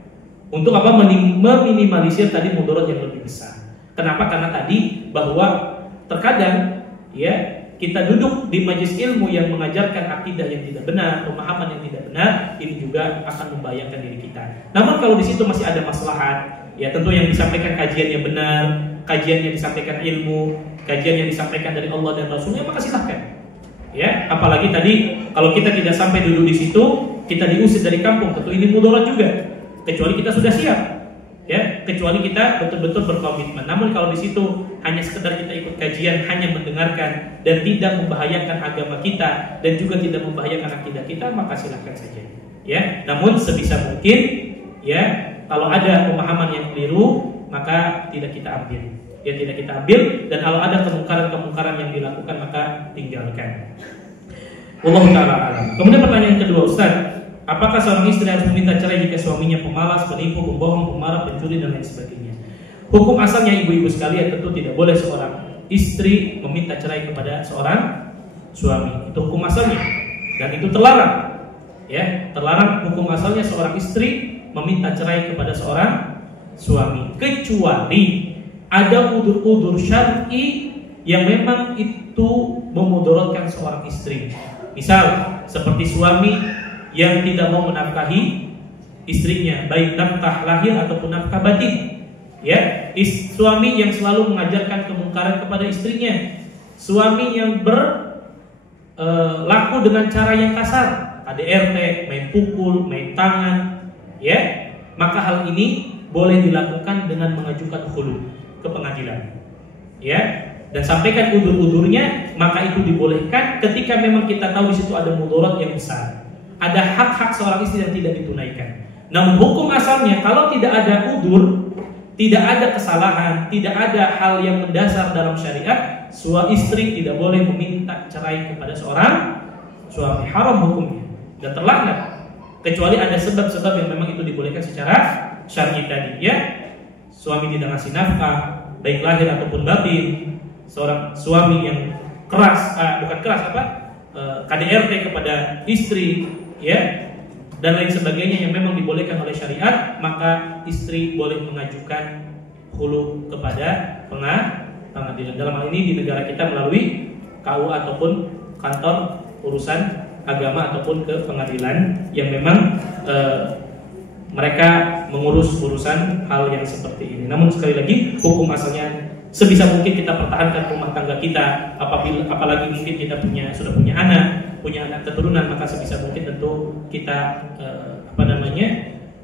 Untuk apa? Meminimalisir tadi mudarat yang lebih besar. Kenapa? Karena tadi bahwa terkadang ya kita duduk di majelis ilmu yang mengajarkan akidah yang tidak benar, pemahaman yang tidak benar, ini juga akan membahayakan diri kita. Namun kalau di situ masih ada maslahat, ya tentu yang disampaikan kajiannya benar, kajian yang disampaikan ilmu, kajian yang disampaikan dari Allah dan Rasulnya, maka silahkan. Ya, apalagi tadi kalau kita tidak sampai dulu di situ, kita diusir dari kampung, tentu ini mudarat juga. Kecuali kita sudah siap, ya, kecuali kita betul-betul berkomitmen. Namun kalau di situ hanya sekedar kita ikut kajian, hanya mendengarkan dan tidak membahayakan agama kita dan juga tidak membahayakan akidah kita, maka silahkan saja. Ya, namun sebisa mungkin, ya, kalau ada pemahaman yang keliru, maka tidak kita ambil. Ya, tidak kita ambil, dan kalau ada kemungkaran-kemungkaran yang dilakukan, maka tinggalkan. Wallahu ta'ala alam. Kemudian pertanyaan kedua, Ustaz, apakah seorang istri harus meminta cerai jika suaminya pemalas, penipu, pembohong, pemarah, pencuri dan lain sebagainya? Hukum asalnya ibu-ibu sekalian tentu tidak boleh seorang istri meminta cerai kepada seorang suami. Itu hukum asalnya dan itu terlarang. Ya, terlarang hukum asalnya seorang istri meminta cerai kepada seorang suami, kecuali ada udzur-udzur syar'i yang memang itu memudaratkan seorang istri. Misal seperti suami yang tidak mau menafkahi istrinya, baik nafkah lahir ataupun nafkah batin. Ya, suami yang selalu mengajarkan kemungkaran kepada istrinya, suami yang berlaku dengan cara yang kasar, KDRT, main pukul, main tangan, ya, maka hal ini boleh dilakukan dengan mengajukan khulu ke pengadilan, ya, dan sampaikan udzur-udzurnya, maka itu dibolehkan ketika memang kita tahu di situ ada mudarat yang besar, ada hak-hak seorang istri yang tidak ditunaikan. Namun hukum asalnya kalau tidak ada udzur, tidak ada kesalahan, tidak ada hal yang mendasar dalam syariat, suami istri tidak boleh meminta cerai kepada seorang suami. Haram hukumnya dan terlaknat. Kecuali ada sebab-sebab yang memang itu dibolehkan secara syar'i tadi. Ya, suami tidak ngasih nafkah, baik lahir ataupun batin, seorang suami yang KDRT kepada istri, ya, dan lain sebagainya yang memang dibolehkan oleh syariat, maka istri boleh mengajukan khulu kepada pengadilan. Dalam hal ini di negara kita melalui KUA ataupun kantor urusan agama ataupun ke pengadilan yang memang mereka mengurus urusan hal yang seperti ini. Namun sekali lagi hukum asalnya sebisa mungkin kita pertahankan rumah tangga kita, apalagi mungkin kita sudah punya anak keturunan, maka sebisa mungkin tentu kita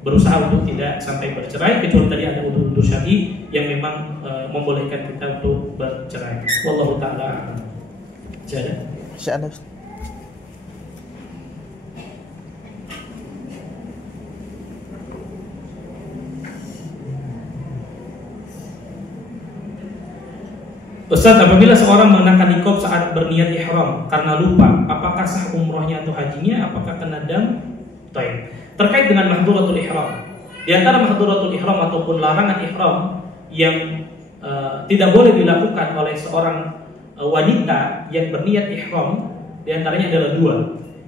berusaha untuk tidak sampai bercerai, kecuali tadi ada udzur syar'i yang memang membolehkan kita untuk bercerai. Wallahu ta'ala a'lam. Insyaallah. Ustaz, apabila seorang mengenakan niqab saat berniat ihram karena lupa, apakah sah umrohnya atau hajinya? Apakah kena dam? Terkait dengan mahdhuratul ihram, di antara mahdhuratul ihram ataupun larangan ihram yang tidak boleh dilakukan oleh seorang wanita yang berniat ihram, di antaranya adalah dua,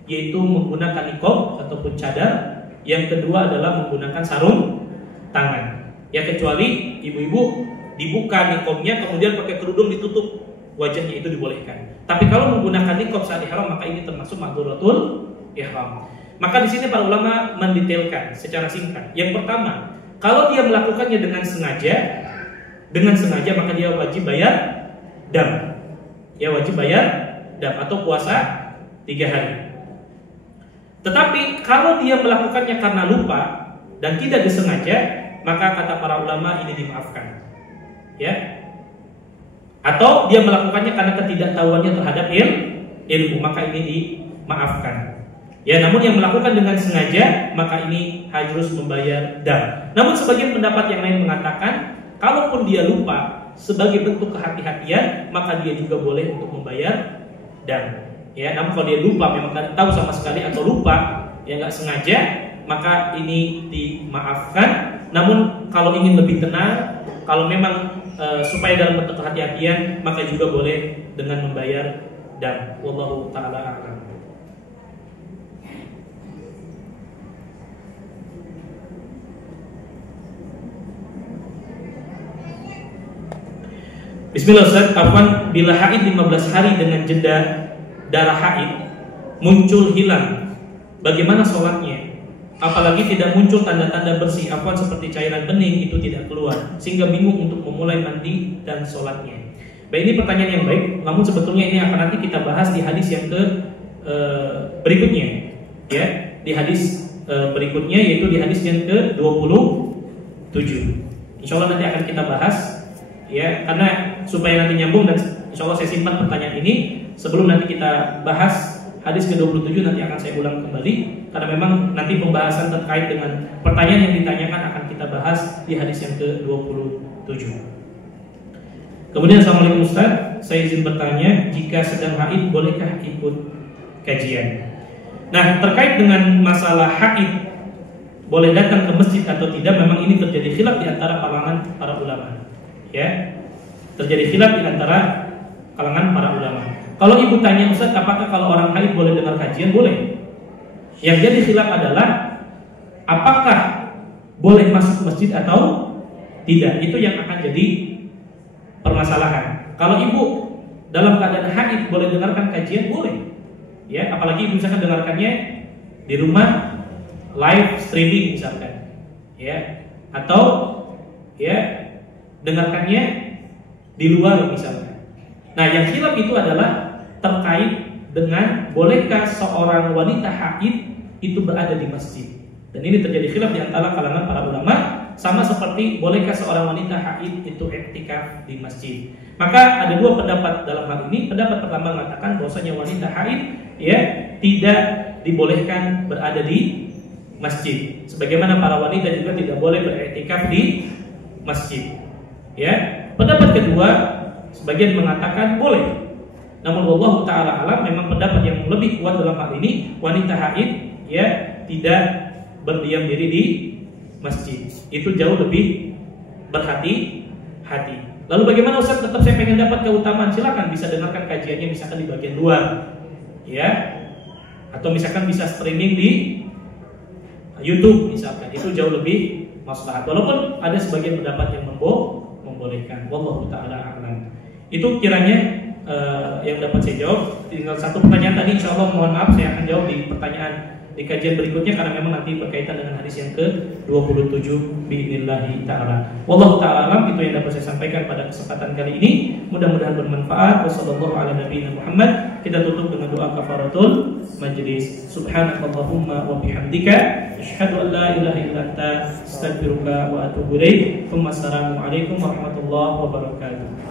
yaitu menggunakan niqab ataupun cadar. Yang kedua adalah menggunakan sarung tangan. Ya, kecuali ibu-ibu dibuka niqabnya kemudian pakai kerudung ditutup wajahnya, itu dibolehkan. Tapi kalau menggunakan niqab saat ihram, maka ini termasuk mahdhuratul ihram. Maka di sini para ulama mendetailkan secara singkat. Yang pertama, kalau dia melakukannya dengan sengaja maka dia wajib bayar dam. Ya, wajib bayar dam atau puasa 3 hari. Tetapi kalau dia melakukannya karena lupa dan tidak disengaja, maka kata para ulama ini dimaafkan. Ya, atau dia melakukannya karena ketidaktahuannya terhadap ilmu, maka ini dimaafkan. Ya, namun yang melakukan dengan sengaja, maka ini harus membayar dam. Namun sebagian pendapat yang lain mengatakan, kalaupun dia lupa sebagai bentuk kehati-hatian, maka dia juga boleh untuk membayar dam. Ya, namun kalau dia lupa, memang tidak tahu sama sekali atau lupa, ya nggak sengaja, maka ini dimaafkan. Namun kalau ingin lebih tenang, kalau memang supaya dalam bentuk kehati-hatian, maka juga boleh dengan membayar dam. Wallahu taala a'lam. Bismillah Ustaz, afwan, bila haid 15 hari dengan jeda darah haid muncul hilang, bagaimana sholatnya? Apalagi tidak muncul tanda-tanda bersih, afwan, seperti cairan bening itu tidak keluar, sehingga bingung untuk memulai mandi dan sholatnya. Baik, ini pertanyaan yang baik, namun sebetulnya ini akan nanti kita bahas di hadis yang berikutnya, ya, di hadis berikutnya, yaitu di hadis yang ke-27. Insya Allah nanti akan kita bahas, ya, karena supaya nanti nyambung, dan insya Allah saya simpan pertanyaan ini sebelum nanti kita bahas hadis ke-27, nanti akan saya ulang kembali, karena memang nanti pembahasan terkait dengan pertanyaan yang ditanyakan akan kita bahas di hadis yang ke-27. Kemudian, Assalamualaikum Ustaz, saya izin bertanya, jika sedang haid bolehkah ikut kajian? Nah, terkait dengan masalah haid boleh datang ke masjid atau tidak, memang ini terjadi khilaf di antara kalangan para ulama, ya. Terjadi khilaf di antara kalangan para ulama. Kalau ibu tanya, Ustaz, apakah kalau orang haid boleh dengar kajian? Boleh. Yang jadi khilaf adalah apakah boleh masuk masjid atau tidak. Itu yang akan jadi permasalahan. Kalau ibu dalam keadaan haid boleh dengarkan kajian, boleh. Ya, apalagi ibu misalkan dengarkannya di rumah live streaming misalkan. Ya, atau ya dengarkannya di luar misalnya. Nah, yang khilaf itu adalah terkait dengan bolehkah seorang wanita haid itu berada di masjid. Dan ini terjadi khilaf di antara kalangan para ulama, sama seperti bolehkah seorang wanita haid itu iktikaf di masjid. Maka ada dua pendapat dalam hal ini. Pendapat pertama mengatakan bahwasanya wanita haid ya tidak dibolehkan berada di masjid. Sebagaimana para wanita juga tidak boleh beriktikaf di masjid. Ya. Pendapat kedua, sebagian mengatakan boleh. Namun Allah Ta'ala alam, memang pendapat yang lebih kuat dalam hal ini, wanita haid ya tidak berdiam diri di masjid. Itu jauh lebih berhati-hati. Lalu bagaimana Ustaz? Tetap saya pengen dapat keutamaan, silakan bisa dengarkan kajiannya misalkan di bagian luar, ya, atau misalkan bisa streaming di YouTube misalkan. Itu jauh lebih maslahat. Walaupun ada sebagian pendapat yang membolehkan. Wallahu ta'ala a'lam. Itu kiranya yang dapat saya jawab. Tinggal satu pertanyaan tadi, insya Allah mohon maaf saya akan jawab di pertanyaan di kajian berikutnya, karena memang nanti berkaitan dengan hadis yang ke-27 bi'idnillahi ta'ala. Wallahu ta'ala alam. Itu yang dapat saya sampaikan pada kesempatan kali ini. Mudah-mudahan bermanfaat. Wassallallahu ala nabiyina Muhammad. Kita tutup dengan doa kafaratul majlis. Subhanakallahumma wa bihamdika asyhadu an la ilaha illa anta astaghfiruka wa atubu ilaik. Wassalamualaikum warahmatullahi wabarakatuh.